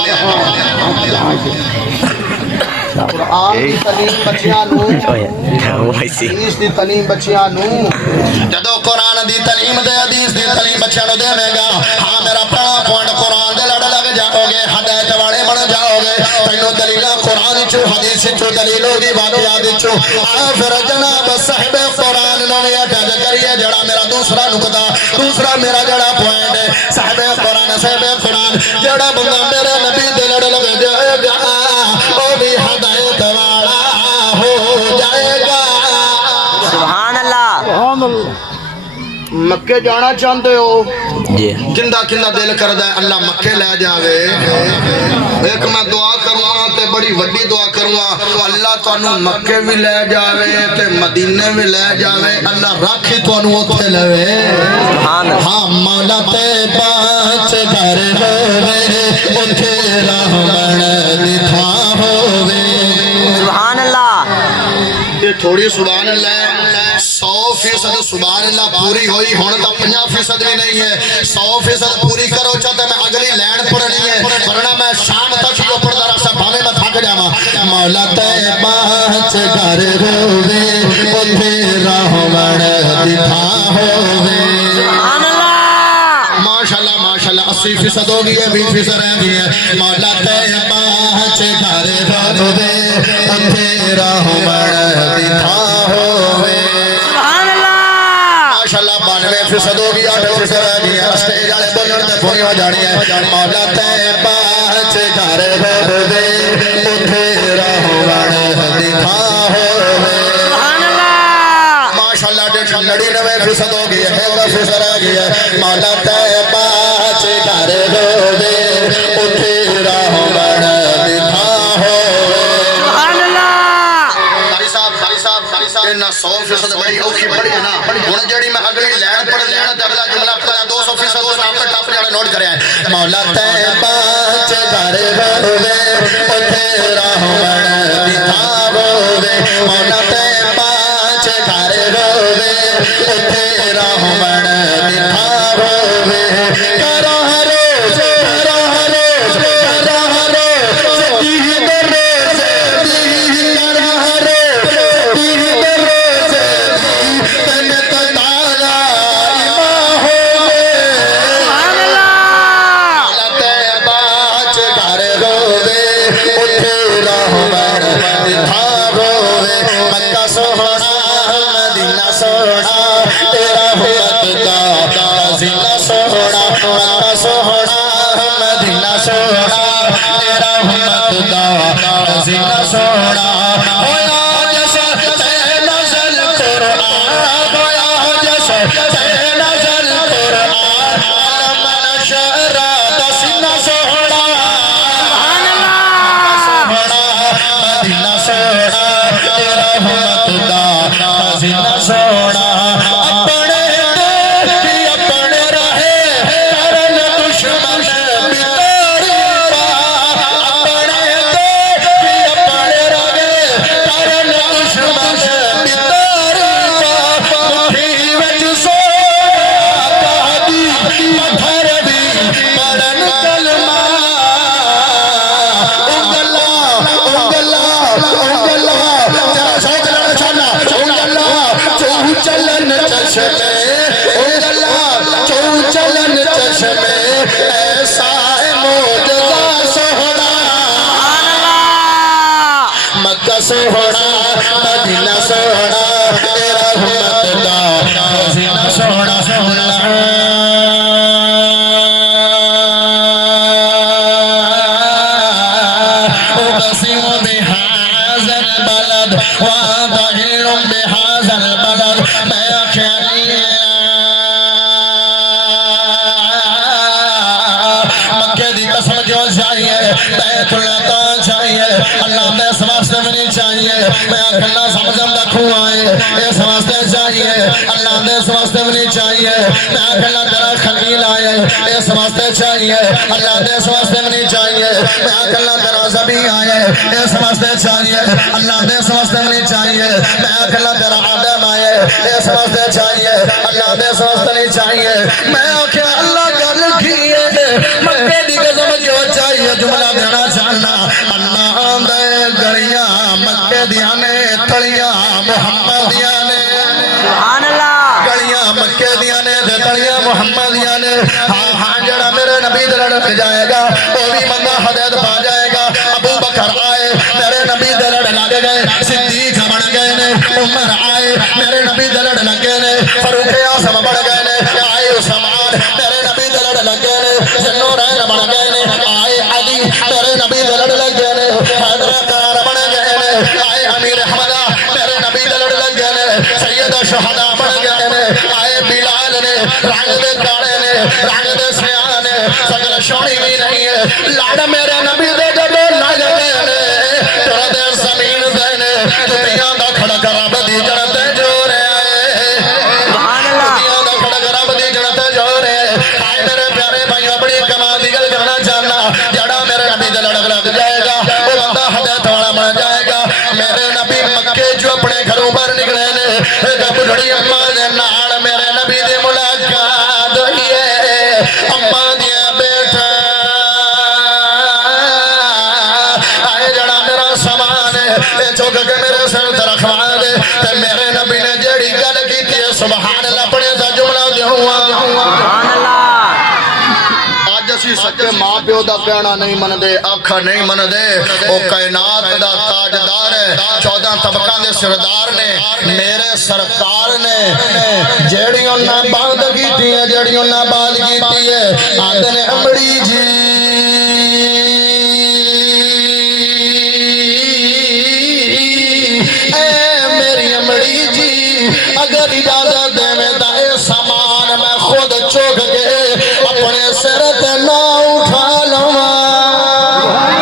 قرآن دی تعلیم بچیاں نو حدیث دی تعلیم بچیاں نو جدو قرآن دی تعلیم دے حدیث دی تعلیم بچیاں نو دے میں گا ہاں میرا پڑا پوائنٹ قرآن دے لڑ لگ جاؤ گے ہدایت والے بن جاؤ گے تینو دلیلہ قرآن چو حدیث چو دلیلوں دی واقعات چو پھر جناب صاحب قرآن نو بھی اٹیچ کریے جڑا میرا دوسرا نقطہ دوسرا میرا جڑا پوائنٹ ہے صاحب قرآن جڑا بندہ میرے نبی دے لڑ لگ جائے گا وہ بھی ہدایت والا ہو جائے گا سبحان اللہ مکے جانا چاہتے ہو جی کندہ کندہ دل کردہ ہے اللہ مکے لے جاوے ایک میں دعا کروں تے بڑی وڈی دعا کروں اللہ تانوں مکے بھی لے جاوے تے مدینے بھی لے جاوے اللہ راکھی تانوں اتھے لے سبحان اللہ ہاں مولا تے پانچ گھر ہووے اتھے رحمن دی تھاں ہووے سبحان اللہ یہ تھوڑی سبحان اللہ 100% سبحان اللہ پوری ہوئی ہونے تا 50% بھی نہیں ہے 100% پوری کرو چاہتا میں اگلی لین پڑھنی ہے ورنہ میں شام تک ہی پڑھتا رہا سب بھامے میں تھک جاما مولا تے پانچ گھر ہووے اتھے رحمن دی تھاں ہووے سبحان اللہ ماشاءاللہ 80% ہو گئی ہے 20% رہ گئی ہے مولا تے پانچ گھر ہووے اتھے رحمن دی تھاں ہووے سبحان اللہ ماشاءاللہ 92% ہو گئی 8% رہ گئی ہے اسٹیج والے بولن تے پوری ہو جانی ہے مولا تے پانچ گھر ہووے اتھے رحمن دی تھاں ہووے سبحان اللہ ماشاءاللہ 99% ہو گئی ہے 1% رہ گئی ہے مولا تے پانچ گھر ہووے اتھے رحمن دی تھاں ہووے سبحان اللہ قاری صاحب انہا 100% بڑی اوکھی بڑی ہے نا ہن جڑی میں اگلی لین پڑھ لینا تے اگلا جملہ پڑھا 200% تو آپ نے ٹاپ جڑا نوٹ کریا ہے مولا تے پانچ گھر ہووے اتھے رحمن دی تھاں ہووے مولا تے پانچ گھر ہووے اتھے رحمن دی تھاں ہووے کرو ہر روز کرو ہر روز کرو ہر روز دید روز دی کرو ہر روز دید روز دی تن تالا ایمان ہووے سبحان اللہ مولا تے پانچ گھر ہووے اتھے رحمن دی تھاں ہووے مکہ سوہنا مدینہ سوہنا تیرا حکمت کا چشمے اجلا کیوں چلن چشمے ایسا ہے موجزہ سونا مکہ سونا مدینہ سونا رحمت کا خزینہ سونا چاہیے اللہ دے سواستے میں نہیں چاہیے میں اکلا تیرا زبی آئے اس واسطے چاہیے اللہ دے سواستے میں نہیں چاہیے میں اکلا تیرا آدم آئے اس واسطے چاہیے اللہ دے سواستے نہیں چاہیے میں آکھے اللہ گل کیے مکے دی قسم جو چاہیے جملہ دینا چاہنا اللہ دے گڑیاں مکے دیانے تڑیاں محمد دیانے سبحان اللہ گڑیاں مکے دیانے تڑیاں محمد دیانے ہاں جڑا میرے نبی دے لڑ جائے گا وہ بھی بندہ ہدایت پا جائے گا ابو بکر آئے میرے نبی دے لڑ لگ گئے صدیق بن گئے نے عمر آئے میرے نبی دے لڑ لگے نے فاروق اعظم بن گئے نے آئے عثمان میرے نبی دے لڑ لگے نے ذوالنورین بن گئے نے آئے علی میرے نبی دے لڑ لگے نے حیدر قرار بن گئے نے آئے امیر حمزہ میرے نبی دے لڑ لگے نے سید شہداء بن گئے نے آئے بلال نے رنگ دے کالے نے رنگ دے سیاہ نے سگر شونی بھی نہیں ہے لاڑ میرے نبی دے جدو لگ گئے نے تر دے زمین دے نے دنیا دا کھڑک رب دی جنتے جو رہے آئے دنیا دا کھڑک رب دی جنتے جو رہے آئے میرے پیارے بھائیوں بڑی کمال دی گل کرنا چاہنا جڑا میرے نبی دے لڑک لگ جائے گا وہ بندہ ہدایت والا بن جائے گا میرے نبی مکے جو اپنے گھروں پر نکلے نے ایک بڑھڑی اماں دے نال میرے نبی دے ملاقات ہوئی ہے اماں دیا بیٹھا آئے جڑا میرا سامان ہے چوک کے میرے سر ترخوا دے تے میرے نبی نے جڑی گل کی تھی سبحان اللہ پڑھے تا جملہ دے ہوا سبحان اللہ آج اسی سکے ماں پیو دا کہنا نہیں من دے آنکھا نہیں من دے او کائنات دا تاجدار ہے 14 طبقان دے سردار نے میرے سرکار نے جیڑیوں نہ بات کیتی ہے جیڑیوں نہ بات کیتی ہے آدھن امڑی جی اے میری امڑی جی اگر اجازت دے میں دا اے سامان میں خود چوک کے اپنے سر نہ اٹھا لوا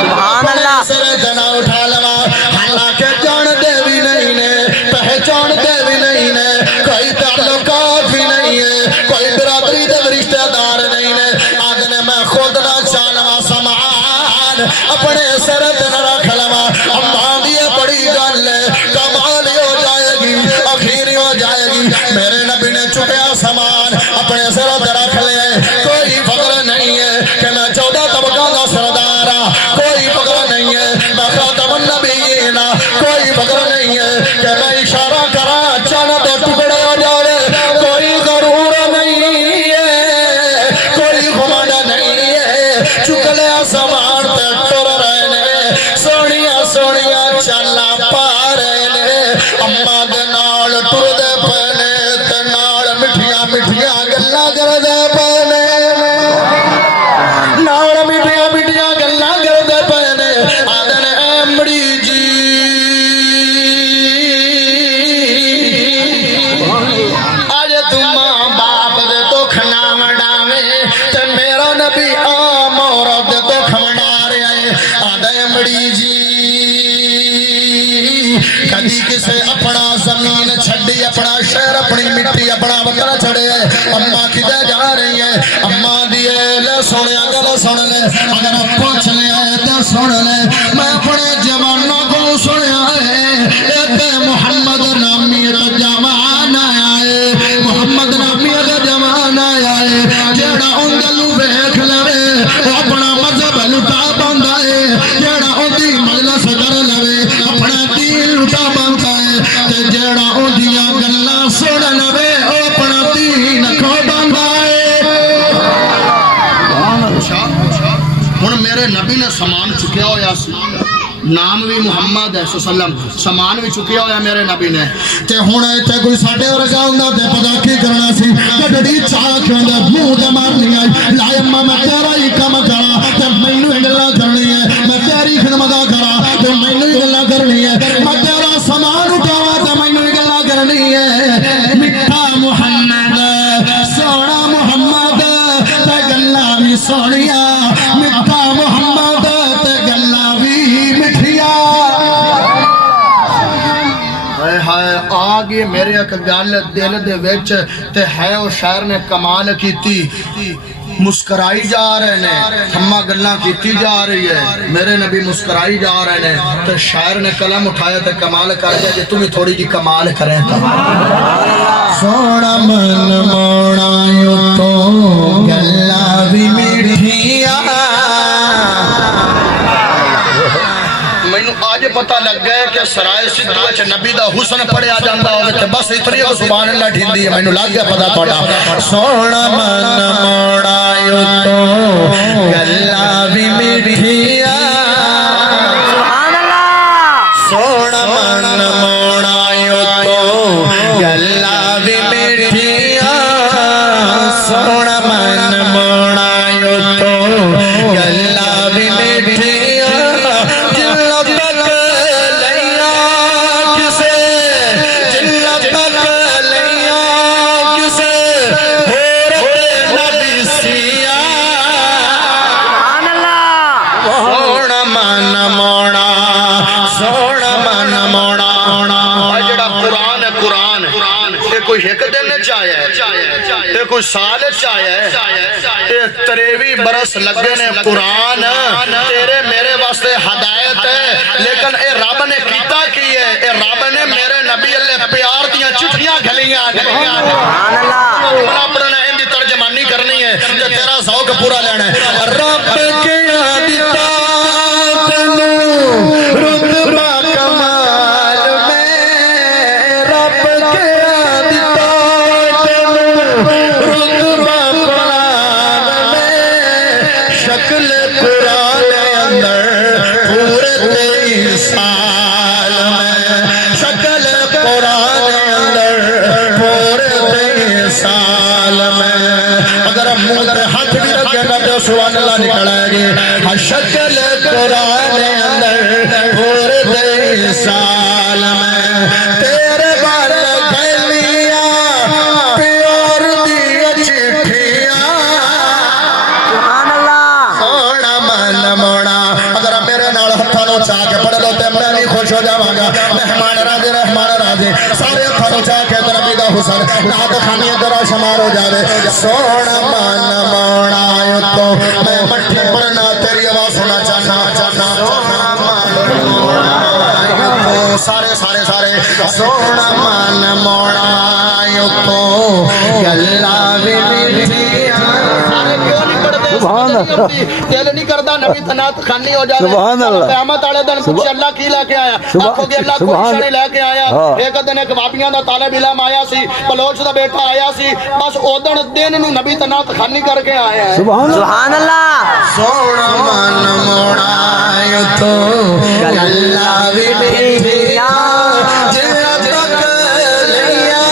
سبحان اللہ سر نہ اٹھا لوا حالانکہ جان دے بھی نہیں نے پہچان دے بھی نہیں نے کوئی تعلقات بھی نہیں ہے کوئی برادری دے رشتہ دار نہیں نے آدھنے میں خود نہ چالوا سامان اپنے سر نہ رکھ لوا اماں دیے بڑی گل ہے کمال ہو جائے گی اخیر ہو جائے گی میرے نبی نے چکیا سامان اپنے سر رکھ لے کوئی فخر نہیں ہے کہ میں 14 طبقہ دا سردار ہاں کوئی فخر نہیں ہے میں خاتم النبیین کوئی فخر نہیں ہے کہ میں اشارہ کرا چند ٹکڑے ہو جاوے کوئی غرور نہیں ہے کوئی گھمنڈ نہیں ہے چک لیا سامان تے ٹر رہے نے سونیا سونیا چلا پا رہے نے اماں دے نال ٹر دے پنے تے نال مٹھیاں مٹھیاں گلاں کر دے پنے نال مٹھیاں مٹھیاں گلاں کر دے پنے آدن امڑی جی آج تو ماں باپ دے دکھ نہ وڈاویں تے میرا نبی عام عورت دے دکھ وڈا رہا ہے آدھے امڑی جی کدی کسے اپنا زمین چھڑی اپنا شہر اپنی مٹی اپنا وطن چھڑے اماں کدے جا رہی ہے اماں دیے لے سونے گل سن لے اگر پوچھ لے تے سن لے میں اپنے جوانوں کو سنیا ہے تے محمد نامی ایک جوان آیا ہے محمد نامی ایک جوان آیا ہے جیڑا ان دلو ویکھ لوے وہ اپنا مذہب لٹا باندا ہے جیڑا ان دی مجلس کر لوے اپنا دین لٹا باندا ہے تے جیڑا ان دیاں گلاں سن لوے وہ میرے نبی نے سامان چکیا ہویا سی نام بھی محمد ہے وسلم سامان بھی چکیا ہویا میرے نبی نے تے ہن ایتھے کوئی ساڈے ورگا ہوندا تے پتہ کی کرنا سی کہ جڑی چاہ کھاندا منہ تے مارنی آئی لا اما میں تیرا ہی کم کرا تے مینوں ہی گلاں کرنی ہے میں تیری خدمت کرا تے مینوں ہی گلاں کرنی ہے میں تیرا سامان اٹھاواں تے مینوں ہی گلاں کرنی ہے میٹھا محمد سونا محمد تے گلاں بھی سونیاں میٹھا محمد تے گلاں بھی مٹھیاں ہائے آگے میرے ایک گل دل دے وچ تے ہے او شاعر نے کمال کیتی مسکرائی جا رہے نے ہمہ گلاں کیتی جا رہی ہے میرے نبی مسکرائی جا رہے نے تے شاعر نے قلم اٹھایا تے کمال کر دیا جے تمہیں تھوڑی جی کمال کریں تا سونا من موڑا یوں تو گلاں بھی میٹھیاں مینوں آج پتہ لگ گیا کہ سرائے سدھو وچ نبی دا حسن پڑھیا جاندا ہوے تے بس اتنی کو سبحان اللہ ڈھیندی ہے مینوں لگ گیا پتہ تہاڈا سونا من موڑا یوں تو گلاں بھی میٹھیاں سبحان اللہ سونا من موڑا یوں تو گلاں بھی میٹھیاں سونا من موڑا یوں تو گلاں بھی میٹھیاں کوئی ایک دن چاہیا ہے کوئی سال چاہیا ہے 23 برس لگے نے قرآن تیرے میرے واسطے ہدایت ہے لیکن اے رب نے کیتا کی ہے اے رب نے میرے نبی اللہ پیار دیاں چٹھیاں گھلیاں سبحان اللہ اپنا نے ہندی ترجمانی کرنی ہے کہ تیرا ذوق پورا لینا ہے رب کے عادتا تنو رتبہ کمال میں رب کے شکل قرآن اندر پورے 23 سال میں شکل قرآن اندر پورے 23 سال میں اگر منہ پر ہاتھ بھی رکھے گا تو سبحان اللہ نکلے گی شکل قرآن اندر پورے 23 سال میں تیرے بار گھلیاں پیور دی چٹھیاں سبحان اللہ سونا من موڑا اگر میرے نال ہتھاں نوں چا کے پڑھ لو تے میں بھی خوش ہو جاواں گا مہمان راضی رحمان راضی سارے ہتھاں نوں چا کے نبی دا حسن نعت خانی تیرا شمار ہو جاوے سونا من موڑا تو میں مٹھی پڑھنا تیری آواز سنا چاہنا سارے سارے سارے سونا من موڑا تو گلاں بھی میٹھیاں سبحان اللہ دل نہیں کردا نبی تنات خانی ہو جائے سبحان اللہ قیامت والے دن پوچھ اللہ کی لے کے آیا آکھو گے اللہ کوئی شے نہیں لے کے آیا ایک دن ایک واپیاں دا طالب علم آیا سی بلوچ دا بیٹا آیا سی بس اودن دن نو نبی تنات خانی کر کے آیا ہے سبحان اللہ سونا من موڑا تو گلاں بھی میٹھیاں جڑا تک لیا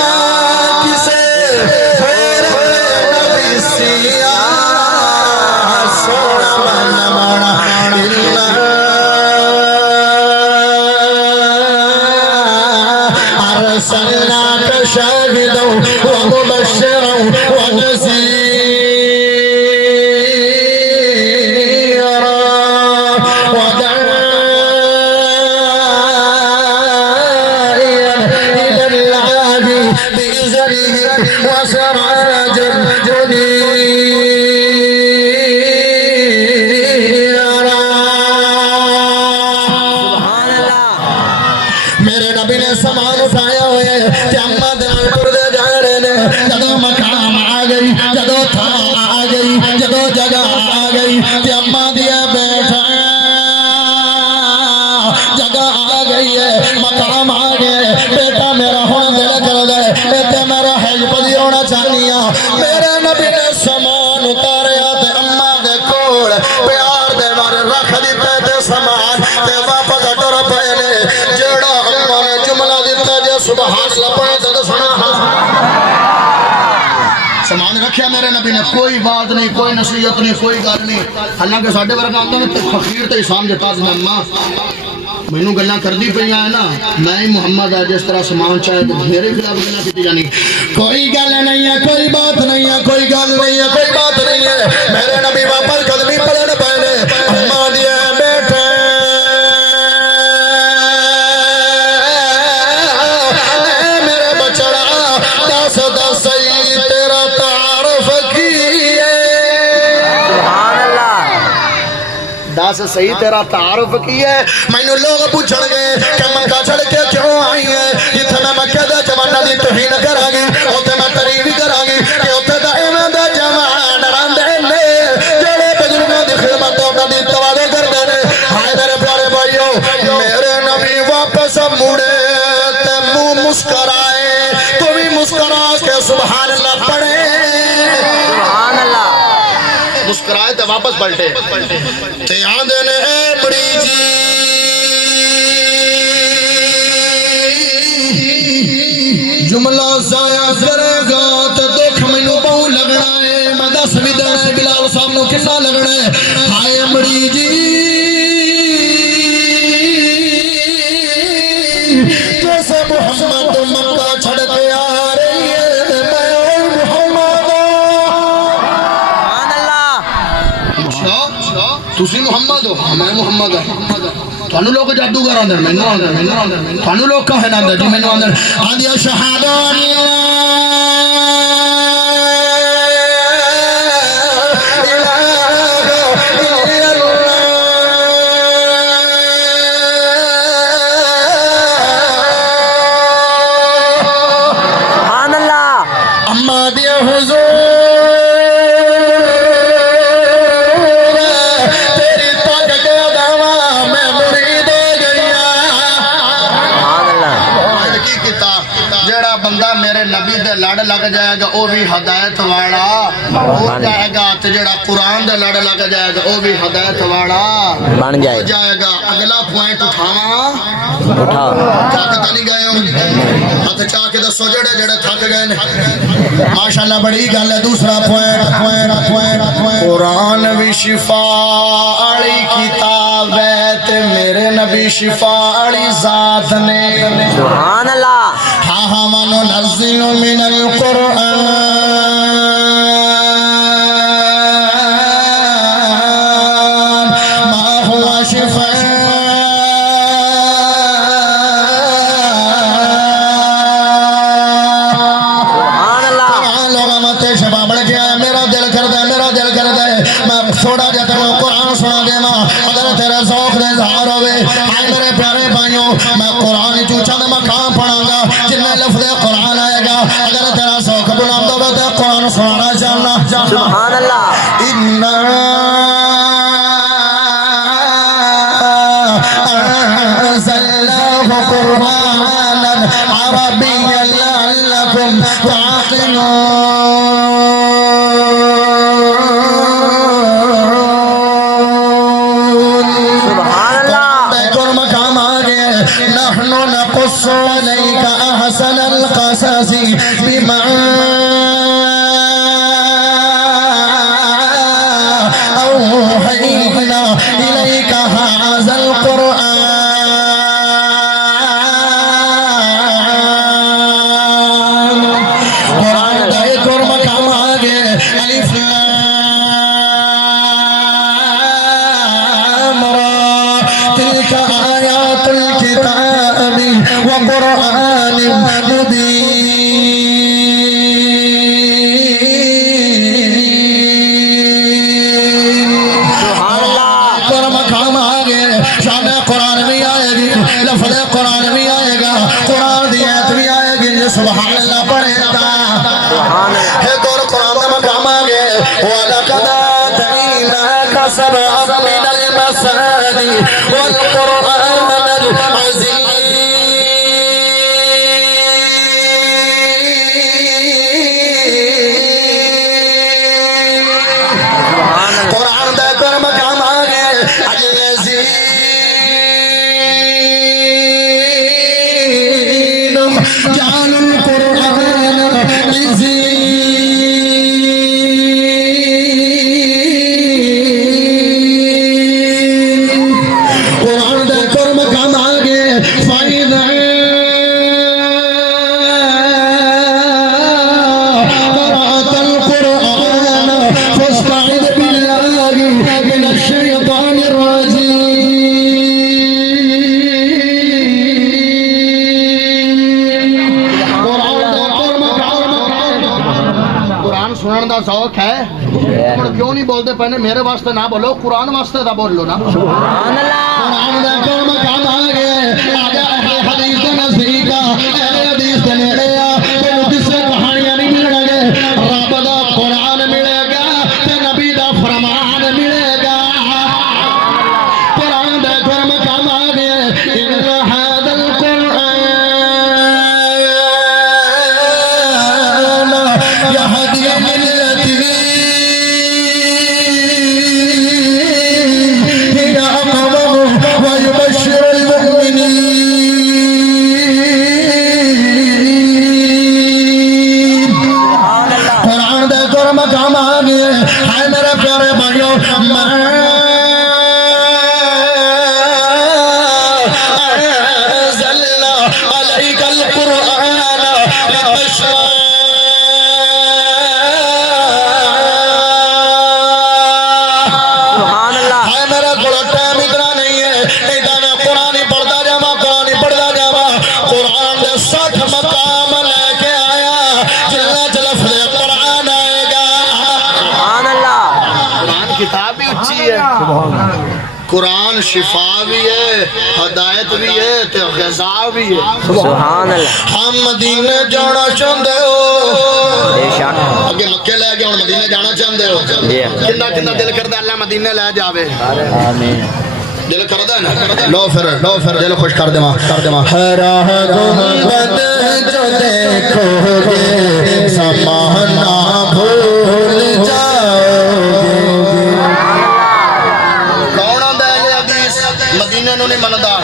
کسے پھر نبی سیا سونا من موڑا ارسلناک شاہدا ومبشرا ونذیرا وداعيا إلى الله بإذنه وسراجا منيرا سبحان اللہ میرے نبی نے سامان اٹھایا ہوئے کہ اماں دنال پردے جا رہے نے جدو مقام آ گئی جدو تھام آ گئی جدو جگہ آ گئی کہ اماں دیا بیٹھا جگہ آ گئی ہے مقام آ گئے بیٹا میرا ہون دل کر گئے بیٹے میرا حج پذیر ہونا چاہنی میرے نبی نے سامان اتاریا تے اماں دے کول پیار دے مارے رکھ دیتا تے سامان تے واپس ٹر پئے نے جیڑا اللہ نے جملہ دیتا جے سبحان اللہ پڑھے تے سنا سامان رکھیا میرے نبی نے کوئی بات نہیں کوئی نصیحت نہیں کوئی گل نہیں حالانکہ ساڈے ورگا آندا نے فقیر تے اسلام دے پاس ماں مینوں گلاں کردی پئیاں ہے نا میں ہی محمد ہے جس طرح سامان چاہے تے میرے خلاف گلاں کیتی جانی کوئی گل نہیں ہے کوئی بات نہیں ہے کوئی گل نہیں ہے کوئی بات نہیں ہے میرے نبی واپس قدمی پڑھن پئے نے اماں دی بیٹے میرے بچڑا دس دس تیرا تعارف کی ہے سبحان اللہ دس صحیح تیرا تعارف کی ہے مینوں لوگ پوچھن گے کہ مکہ چھڑ کے کیوں آئی ہے جتھے میں مکہ دے جواناں دی توہین کراں گی اوتھے میں تعریف کراں گی کہ اوتھے دا ایویں دے جوان رہندے نے جڑے بزرگاں دی خدمت انہاں دی توالے کردے نے ہائے میرے پیارے بھائیو میرے نبی واپس مڑے تے منہ مسکرائے تو بھی مسکرا کے سبحان اللہ پڑھے سبحان اللہ مسکرائے تے واپس پلٹے تے آندے نے اے بڑی جی جملہ ضائع کرے گا تے دیکھ مینوں بہوں لگنا ہے میں دس بھی دینا ہے بلال صاحب نوں کتنا لگنا ہے ہائے بڑی جی جیسے محمد مکہ چھڑ کے آ رہی ہے میں محمد سبحان اللہ اچھا تسی محمد ہو میں محمد ہوں تھانوں لوگ جادوگر آندے مینوں آندے تھانوں لوگ کہن آندے جی مینوں آندے آندی اشہد ان لا الہ الا سبحان اللہ اما دی حضور تیری تک کے دعوا میں مرید ہو گیا سبحان اللہ کی کتاب جڑا بندہ میرے نبی دے لڑ لگ جائے گا وہ بھی ہدایت والا ہو جائے گا تے جڑا قرآن دے لڑ لگ جائے گا وہ بھی ہدایت والا بن ہو جائے جائے گا اگلا پوائنٹ اٹھاواں اٹھا تھک تو نہیں گئے ہو ہاتھ چاہ کے دسو جڑے جڑے تھک گئے نے ماشاءاللہ بڑی گل ہے دوسرا پوائنٹ قرآن بھی شفا والی کتاب ہے تے میرے نبی شفا والی ذات نے سبحان اللہ ہاں وننزل من القرآن ما هو شفاء تھوڑا جا تمہیں قرآن سنا دے ماں اگر تیرے ذوق دے اظہار ہوئے آئے میرے پیارے بھائیوں میں قرآن چوچا دے مقام پڑھاں گا جن میں لفظ قرآن آئے گا اگر تیرا ذوق بلند ہوئے تو قرآن سنانا چاہنا سبحان اللہ أنزلناه قرآنا عربيا لعلكم تعقلون سبحان اللہ مقام آگے نحن نقص عليك أحسن القصص بما أوحينا إليك هذا القرآن قرآن دائے کر مقام آگے الف لام را تلك آیات الكتاب وقرآن مبین سبحان اللہ پر مقام آگے شان قرآن بھی آئے گی لفظ قرآن بھی آئے گا قرآن دی آیت بھی آئے گی سبحان اللہ پڑھے گا سبحان اللہ ایک اور قرآن دا مقام آگے وَلَقَدْ آتَيْنَاكَ سَبْعًا مِنَ الْمَثَانِي وَالْقُرْآنَ الْعَظِيمَ قرآن دا کر مقام آگے سنن دا ذوق ہے ہن کیوں نہیں بولدے پنے میرے واسطے نہ بولو قرآن واسطے دا بولو نا سبحان اللہ قرآن دا کلمہ کام آ گئے آ جا اہل حدیث دے نزدیک اہل حدیث دے نیڑے تینوں کسے کہانیاں نہیں ملن گے رب دا قرآن ملے گا تے نبی دا فرمان ملے گا قرآن دا کلمہ کام آ گئے ان هذا القرآن يهدي للتي هي أقوم ويبشر المؤمنين قرآن دے کرم کام آ گئے ہے میرے پیارے بھائیوں أنزلنا عليك القرآن لتشقى سبحان اللہ ہے میرا کوئی ٹائم اتنا نہیں ہے نہیں تو میں قرآن ہی پڑھتا جاواں قرآن ہی پڑھتا جاواں قرآن دے 60 مقام لے کے آیا جلنا جلف دے قرآن آئے گا سبحان اللہ قرآن کتاب بھی اچھی ہے قرآن شفا بھی ہے ہدایت بھی ہے تے غذا بھی ہے سبحان اللہ ہم مدینے جانا چاہتے ہو بے شک اگے مکے لے گئے ہوں مدینے جانا چاہتے ہو جی کنا کنا دل کرتا اللہ مدینے لے جاوے آمین دل کردا ہے نا لو پھر دل خوش کر دیواں راہ گنبد جو دیکھو گے زمانہ بھول جاؤ کون آندا ہے حدیث مدینے نو نہیں مندا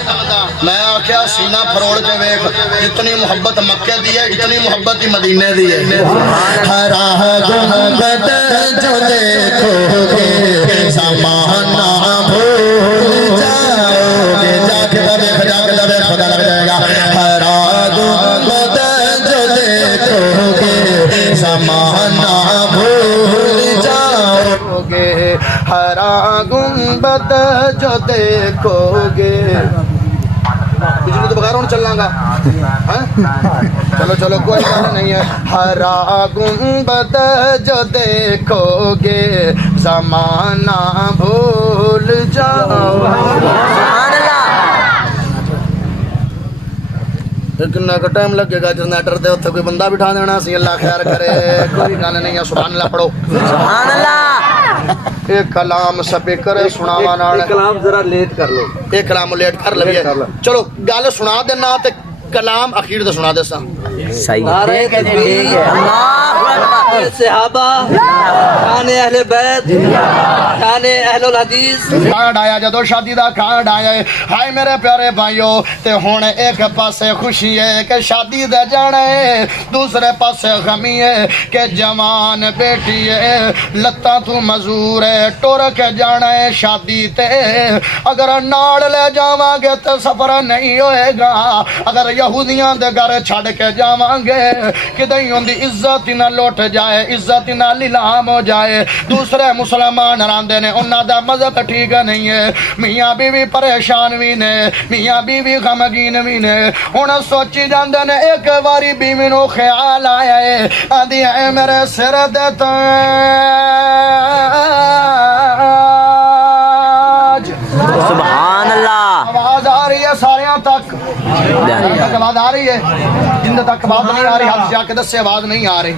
میں آکھیا سینہ پھروڑ کے ویکھ اتنی محبت مکے دی ہے اتنی محبت ہی مدینے دی ہے راہ گنبد جو دیکھو گے زمانہ بھول جاؤ گے جا کے دیکھ خدا لگ جائے گا راہ گنبد جو دیکھو گے زمانہ بھول جاؤ گے ہرا گنبد جو دیکھو گے بجلی تو بغیر ہوں چلنا گا چلو کوئی بات نہیں ہے ہرا گنبد جو دیکھو گے زمانہ بھول جاؤ سبحان اللہ کتنا کا ٹائم لگے گا جنریٹر دے اتنے کوئی بندہ بٹھا دینا سی اللہ خیر کرے کوئی گل نہیں ہے سبحان اللہ پڑھو سبحان اللہ ایک کلام سپیکر سناوا نال کلام ذرا لیٹ کر لو ایک کلام لیٹ کر لئیے چلو گل سنا دینا تے کلام اخیر تے سنا دے سا صحیح نعرہ تکبیر اللہ اکبر صحابہ شان اہل بیت شان اہل الحدیث کارڈ آیا جدو شادی دا کارڈ آیا ہے ہائے میرے پیارے بھائیو تے ہون ایک پاسے خوشی ہے کہ شادی دے جانا ہے دوسرے پاسے غمی ہے کہ جوان بیٹی ہے لتاں تو مزور ہے ٹور کے جانا ہے شادی تے اگر نال لے جاواں گے تے سفر نہیں ہوئے گا اگر یہودیاں دے گھر چھڑ کے جاواں گے کدیں ان دی عزت نہ لوٹ جائے عزت نہ لیلام ہو جائے دوسرے مسلمان راندے نے انہاں دا مذہب ٹھیک نہیں ہے میاں بیوی پریشان بھی نے میاں بیوی غمگین بھی نے ہن سوچی جاندے نے ایک واری بیوی نو خیال آیا ہے آندی اے میرے سر دے تاج سبحان اللہ آواز آ رہی ہے ساریاں تک آواز آ رہی ہے جن تک آواز نہیں آ رہی ہاتھ جا کے دس سے آواز نہیں آ رہی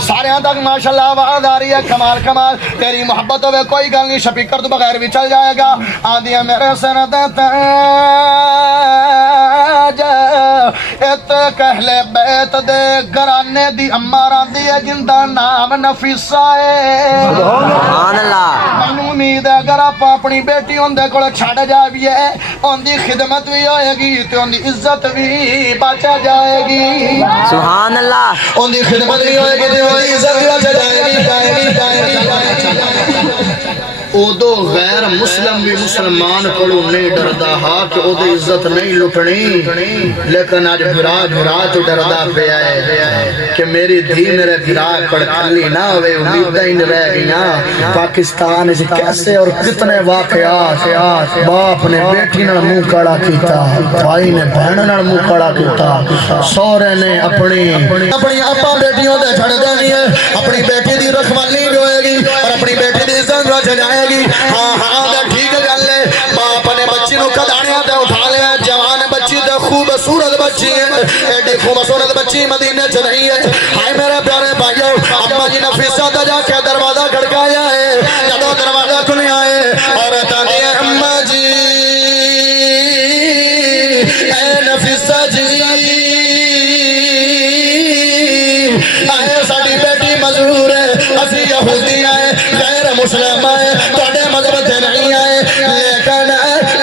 سارے تک ماشاءاللہ آواز آ رہی ہے کمال کمال تیری محبت ہوئے کوئی گل نہیں شپیکر تو بغیر بھی چل جائے گا آدھی ہے میرے سر تاج ات کہل بیت دے گرانے دی اما راندی ہے جن دا نام نفیسہ ہے سبحان اللہ مینوں امید ہے اگر آپ اپنی بیٹی ان دے کول چھڑ جائیے ان دی خدمت بھی ہوئے گی تے ان دی عزت بھی بچا جائے گی سبحان اللہ ان دی خدمت بھی ہوئے گی تے ان دی عزت بھی بچا جائے گی اودو غیر مسلم بھی مسلمان کو نہیں ڈردا ہا کہ او دی عزت نہیں لٹنی لیکن آج بھرا تو ڈردا پہ آئے کہ میری دھی میرے بھرا کڑ کھلی نہ ہوئے امیدیں ہی نہیں رہ گئیاں پاکستان سے کیسے اور کتنے واقعات باپ نے بیٹی نال منہ کڑا کیتا بھائی نے بہن نال منہ کڑا کیتا سورے نے اپنی آپا بیٹیوں دے چھڑ دینی ہے اپنی بیٹی دی رکھوالی بھی ہوئے گی اور اپنی بیٹی دی عزت رکھ جائے گی ہاں ٹھیک گل ہے باپ نے بچی نو کداڑیاں تے اٹھا لیا جوان بچی تے خوبصورت بچی ہے ایڈی خوبصورت بچی مدینے چ نہیں ہے ہائے میرے پیارے بھائیو اما جی نفیسہ تے جا کے دروازہ کھڑکایا ہے جدوں دروازہ کھلیا ہے عورتاں دی اما جی اے نفیسہ جی مزور ہے اسی یہودی آئے غیر مسلم آئے توڑے مذہب سے نہیں آئے لیکن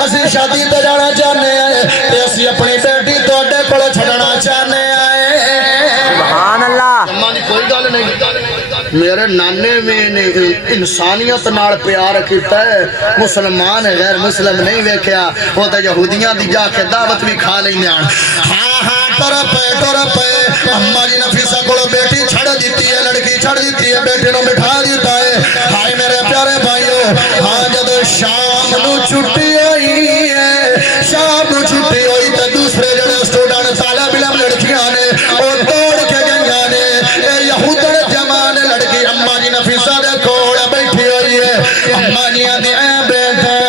اسی شادی تے جانا چاہنے آئے تے اسی اپنی بیٹی توڑے کو چھڑنا چاہنے آئے سبحان اللہ امانی کوئی گل نہیں میرے نانے میں نے انسانیت نال پیار کیتا ہے مسلمان غیر مسلم نہیں ویکھیا وہ تے یہودیاں دی جا کے دعوت بھی کھا لیندے ہن ہاں ٹر پے اما جی نفیسہ کو بیٹی چھڑ دیتی ہے لڑکی چھڑ دیتی ہے بیٹے نو بٹھا دیتا ہے ہائے میرے پیارے بھائیو ہاں جدو شام نو چھٹی ہوئی ہے شام نو چھٹی ہوئی تے دوسرے جڑے سٹوڈنٹ طالب علم لڑکیاں نے او توڑ کے گئیاں نے اے یہودڑ جمان لڑکی اما جی نفیسہ دے کول بیٹھی ہوئی ہے اما جی آندی اے بیٹا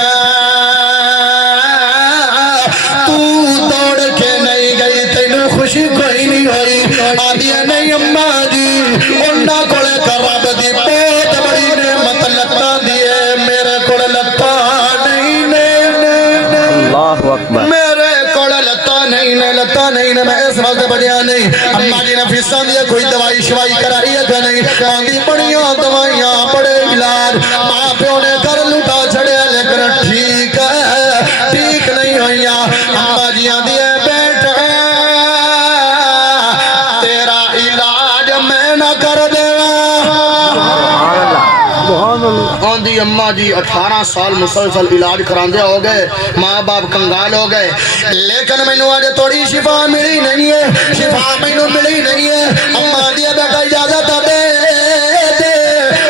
خوشی کوئی نہیں ہوئی آدھی نہیں اما جی انہاں کولے تے رب دی بہت بڑی نعمت لتا دیے میرے کول لتا نہیں اللہ اکبر میرے کول لتا نہیں میں اس وقت بڑھیا نہیں اما جی نفیسہ دی کوئی دوائی شوائی کرائی ہے کہ نہیں آندھی بڑیاں دوائیاں بڑے علاج ماں پیو نے گھر لٹا چھڑے لیکن ٹھیک نہیں ہوئیاں اما جی آندھی ہے بیٹا آندھی اماں جی 18 سال مسلسل علاج کراندے ہو گئے ماں باپ کنگال ہو گئے لیکن مینوں آج تھوڑی شفا ملی نہیں ہے شفا مینوں ملی نہیں ہے اماں دی بیٹا اجازت دے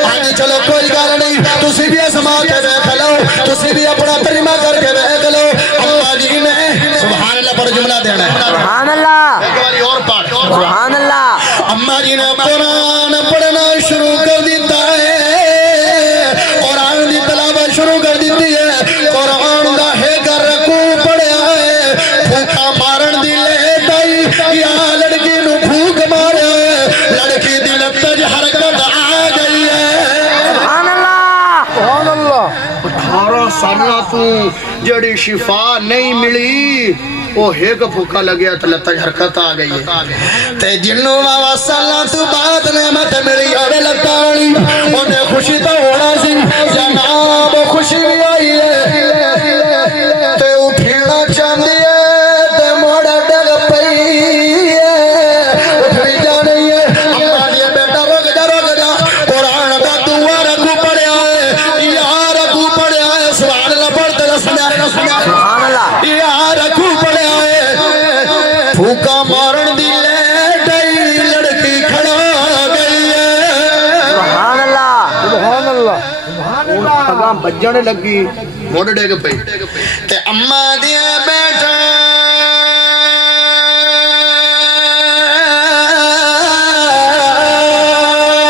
آج چلو کوئی گل نہیں تسی بھی سما کے دیکھ لو تسی بھی اپنا ترجمہ کر کے دیکھ لو اماں جی نے سبحان اللہ پر جملہ دینا ہے سبحان اللہ ایک باری اور پڑھ سبحان اللہ اماں جی نے قرآن پڑھنا شروع کر دیتا ہے شروع کر دیتی ہے قرآن دا ہے گر رکو پڑیا ہے پھوکا مارن دی لیٹائی یا لڑکی نو پھوک ماریا ہے لڑکی دی لگتا جی حرکت آ گئی ہے سبحان اللہ 18 سالہ تو جڑی شفا نہیں ملی وہ ایک پھوکا لگیا تو لگتا حرکت آ گئی ہے تے جنوں بابا سالہ تو بعد نعمت ملی اور لگتا ہوئی انہیں خوشی تو ہونا سی جناب خوشی بھی آئی ہے تے اٹھینا چاندی ہے تے موڑا ڈگ پئی ہے اٹھنی جانی ہے اما جی بیٹا رک جا قرآن دا دعا رکھو پڑیا ہے یا رکھو پڑیا ہے سبحان اللہ پڑھتے سبحان اللہ یا رکھو پڑیا ہے پھوکا مارن دی لیٹائی لڑکی کھڑا گئی ہے سبحان اللہ سبحان اللہ اگاں بجنے لگی موڑ ڈگ پئی تے اما دی بیٹا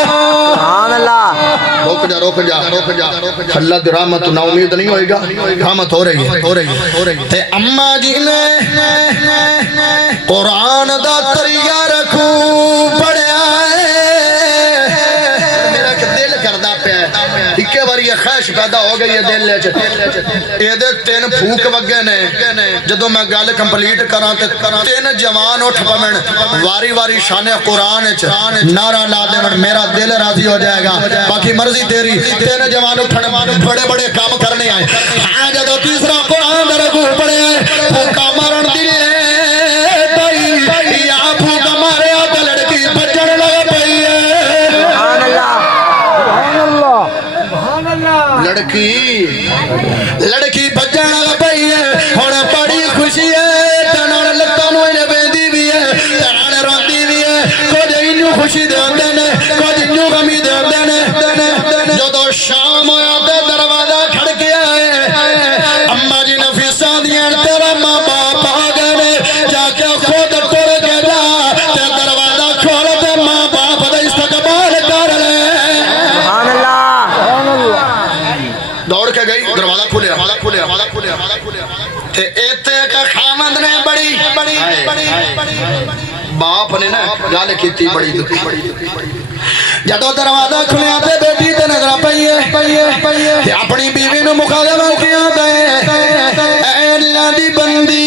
سبحان اللہ رک جا اللہ دی رحمت نا امید نہیں ہوئے گا رحمت ہو رہی ہے تے اما جی نے قرآن دا طریقہ رکھو پڑھیا ہے میرا کہ دل کردا پیا ہے ایک باری خواہش پیدا ہو گئی ہے دل وچ اے دے 3 پھوک وگے نے جدوں میں گل کمپلیٹ کراں تے 3 جوان اٹھ پون واری واری شان قرآن وچ نعرہ لا دین میرا دل راضی ہو جائے گا باقی مرضی تیری 3 جوان اٹھن بڑے بڑے کام کرنے آئے ہاں جدوں تیسرا قرآن دا رکوع پڑھے پھوکا مارن دی لیٹائی یا پھوکا ماریا تے لڑکی بجن لگ پئی ہے سبحان اللہ سبحان اللہ لڑکی بجن پئی ہے ہن بڑی خوشی ہے تنال لتاں نوں ویندی وی ہے تنال روندی وی ہے کچھ اینوں خوشی دے ہوندے نے کچھ اینوں غمی دے ہوندے نے جدوں شام ہویا تے دروازہ کھڑکیا ہے اما جی نفیسہ دیاں تیرا ماں باپ آ گئے نے جا کے خود ٹر کے جا تے دروازہ کھول تے ماں باپ دا استقبال کر لے سبحان اللہ دوڑ کے گئی دروازہ کھولیا تے ایتھے کا خامند نے بڑی باپ نے نا گل کیتی بڑی دکھی جدو دروازہ کھلیا تے بیٹی تے نظر پئی ہے تے اپنی بیوی نو مخاطب کیا تے اے اللہ دی بندی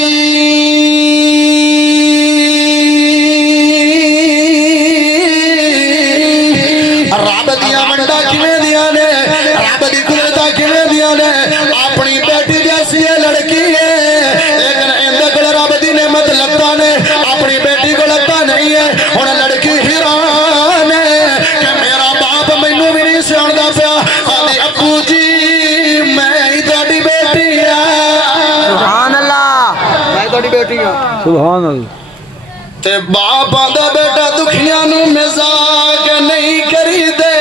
رب دیا منڈا کیویں دیا نے رب دی قدرت کیویں دیا نے اپنی بیٹی جیسی ہے لڑکی ہے لیکن اندے کول رب دی نعمت لگتا نے اپنی بیٹی کو لگتا نہیں ہے ہن لڑکی حیران ہے کہ میرا باپ مینوں بھی نہیں سیاںدا پیا آدھی ابو جی میں ہی تہاڈی بیٹی ہاں سبحان اللہ میں تہاڈی بیٹی ہاں سبحان اللہ تے باپ آندا بیٹا دکھیاں نو مزاق نہیں کری دے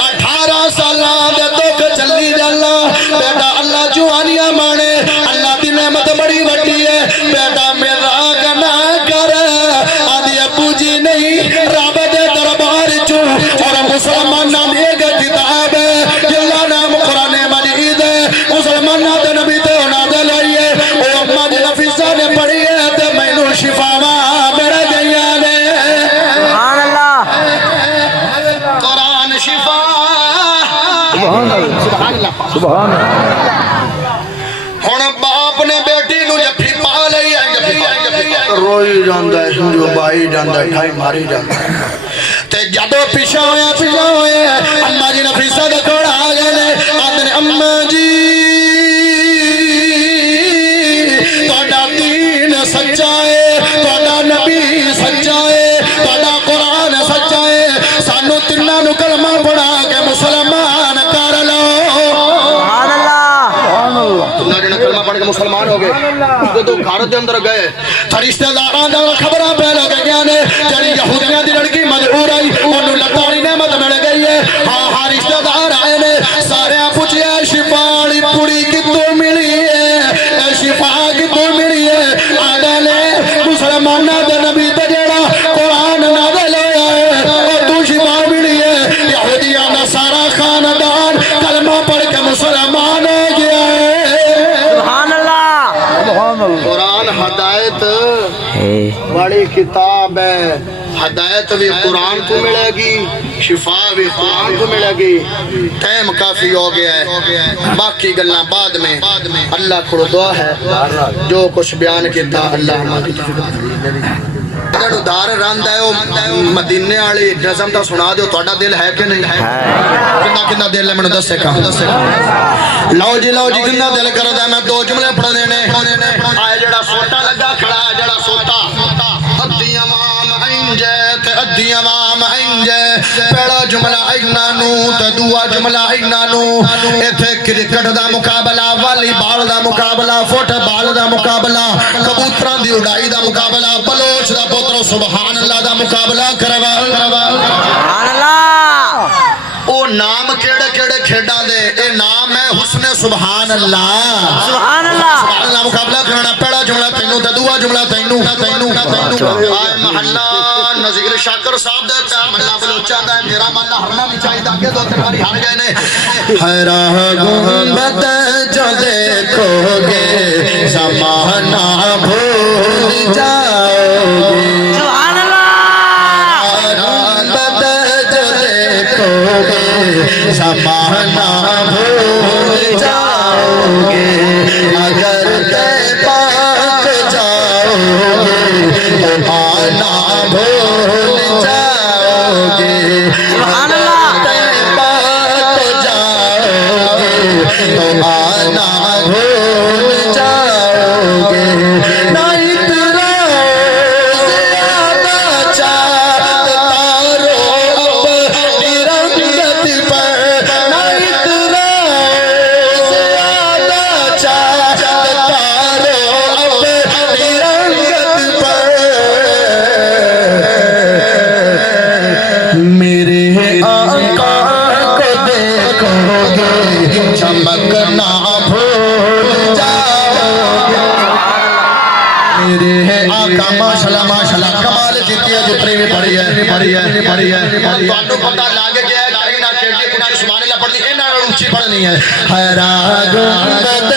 18 سالاں دے دکھ چلی جانا بیٹا اللہ جوانیاں مانے اللہ دی نعمت بڑی وڈی ہے بیٹا مزاق نہ کر آدھی ابو جی نہیں رب دے دربار چوں اور مسلماناں دی ایک کتاب ہے جلا نام قرآن مجید ہے مسلماناں دے نبی تے نازل ہوئی ہے او اما جی نفیسہ نے پڑھی ہے تے مینوں شفاواں سبحان اللہ قرآن شفا سبحان اللہ ہن باپ نے بیٹی نو جفی پا لئی ہے روئی جاندا ہے جو بائی جاندا ہے ٹھائی ماری جاندا ہے تے جدوں پیچھے ہویا اما جی نفیسہ دے کول آ گئے نے آندے اما جی تہاڈا دین سچا ہے تہاڈا نبی سچا ہے تہاڈا قرآن سچا ہے سانو تیناں نو کلمہ پڑھا کے مسلمان کر لو سبحان اللہ تیناں جنے کلمہ پڑھ کے مسلمان ہو گئے جدوں گھر دے اندر گئے تے رشتہ داراں دا خبراں پہ لگ گئیاں نے جڑی یہودیاں دی لڑکی مجبور آئی اونوں لتاڑی نعمت مل گئی ہے ہاں رشتہ دار آئے نے سارے پوچھیا شفا والی کڑی کتوں ملی ہے شفا کتوں ملی ہے آدھے نے مسلماناں دے نبی تے جڑا قرآن نازل ہویا ہے او تو شفا ملی ہے یہودیاں دا سارا خاندان کلمہ پڑھ کے مسلمان ہو گیا ہے سبحان اللہ سبحان اللہ قرآن ہدایت بڑی کتاب ہے ہدایت بھی قرآن کو ملے گی شفا بھی قرآن کو ملے گی ٹائم کافی ہو گیا ہے باقی گلاں بعد میں اللہ کو دعا ہے جو کچھ بیان کیتا اللہ ہماری جڑو دار رند ہے مدینے والی نظم تا سنا دیو تہاڈا دل ہے کہ نہیں کنا دل ہے مینوں دسے کہاں لو جی کنا دل کردا ہے میں دو جملے پڑھنے نے آئے جڑا سوٹا لگا کھڑا ہے جڑا سوٹا ادھی عوام انجے تے ادھی عوام انجے پہلا جملہ اینا نو تے دوسرا جملہ اینا نو ایتھے کرکٹ دا مقابلہ والی بال دا مقابلہ فٹ بال دا مقابلہ کبوتراں دی اڑائی دا مقابلہ بلوچ دا پوترو سبحان اللہ دا مقابلہ کروا سبحان اللہ او نام کیڑے کیڑے کھیڈاں دے اے نام ہے حسن سبحان اللہ سبحان اللہ سبحان اللہ مقابلہ کرنا پہلا جملہ تینوں تے دوسرا جملہ تینوں آئے محلہ نذیر شاکر صاحب دے تے محلہ بلوچاں دا میرا محلہ ہرنا نہیں چاہیے کہ دو تین باری ہار گئے نے ہے راہ گنبد جو دیکھو گے زمانہ بھول جاؤ گے سبحان اللہ گنبد جو دیکھو گے زمانہ بھول جاؤ گے اگر تے پاک جاؤ گے تو آنا بھول جاؤ گے سبحان اللہ تے پاک جاؤ گے تو آنا بھول جاؤ گے نہ اتراؤ ماشاءاللہ کمال کیتی ہے جتنی بھی پڑھی ہے تانوں پتہ لگ گیا ہے کہیں نہ کہتے کچھ سبحان اللہ پڑھنی ہے نہ اونچی پڑھنی ہے حیرا گنبد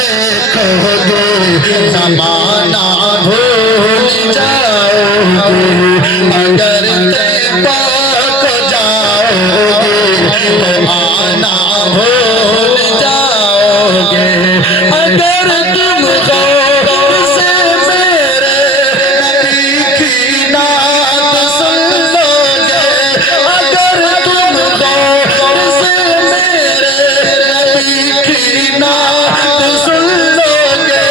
دیکھو گے زمانہ بھول جاؤ گے اگر تے پاک جاؤ گے آنا بھول جاؤ گے اگر تم غور سے میرے نبی کی نعت سن لو گے اگر تم غور سے میرے نبی کی نعت سن لو گے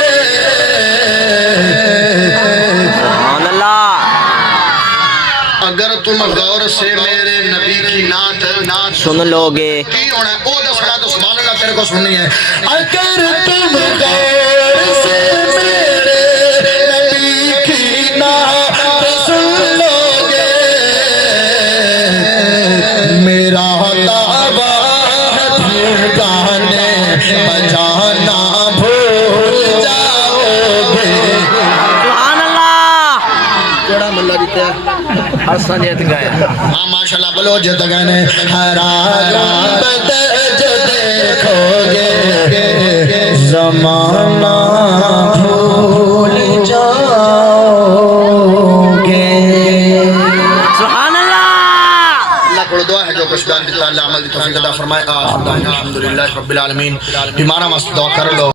سبحان اللہ اگر تم غور سے میرے نبی کی نعت سن لو گے کی ہونا ہے او دسنا تو سبحان اللہ تیرے کو سننی ہے اگر تم غور سے میرے نبی کی نعت سن لو گے میرا دعویٰ ہے پھر گانے بجانا بھول جاؤ گے سبحان اللہ کیڑا ملا دیتا ہے حسن جیت گئے ہاں ماشاءاللہ بلو جت گئے نے حیرا گنبد جو دیکھو گے زمانہ بھول جاؤ گے سبحان اللہ اللہ کو دعا ہے جو کچھ بیان دیتا اللہ عمل دی توفیق عطا فرمائے الحمدللہ رب العالمین بیمارہ مست دعا کر لو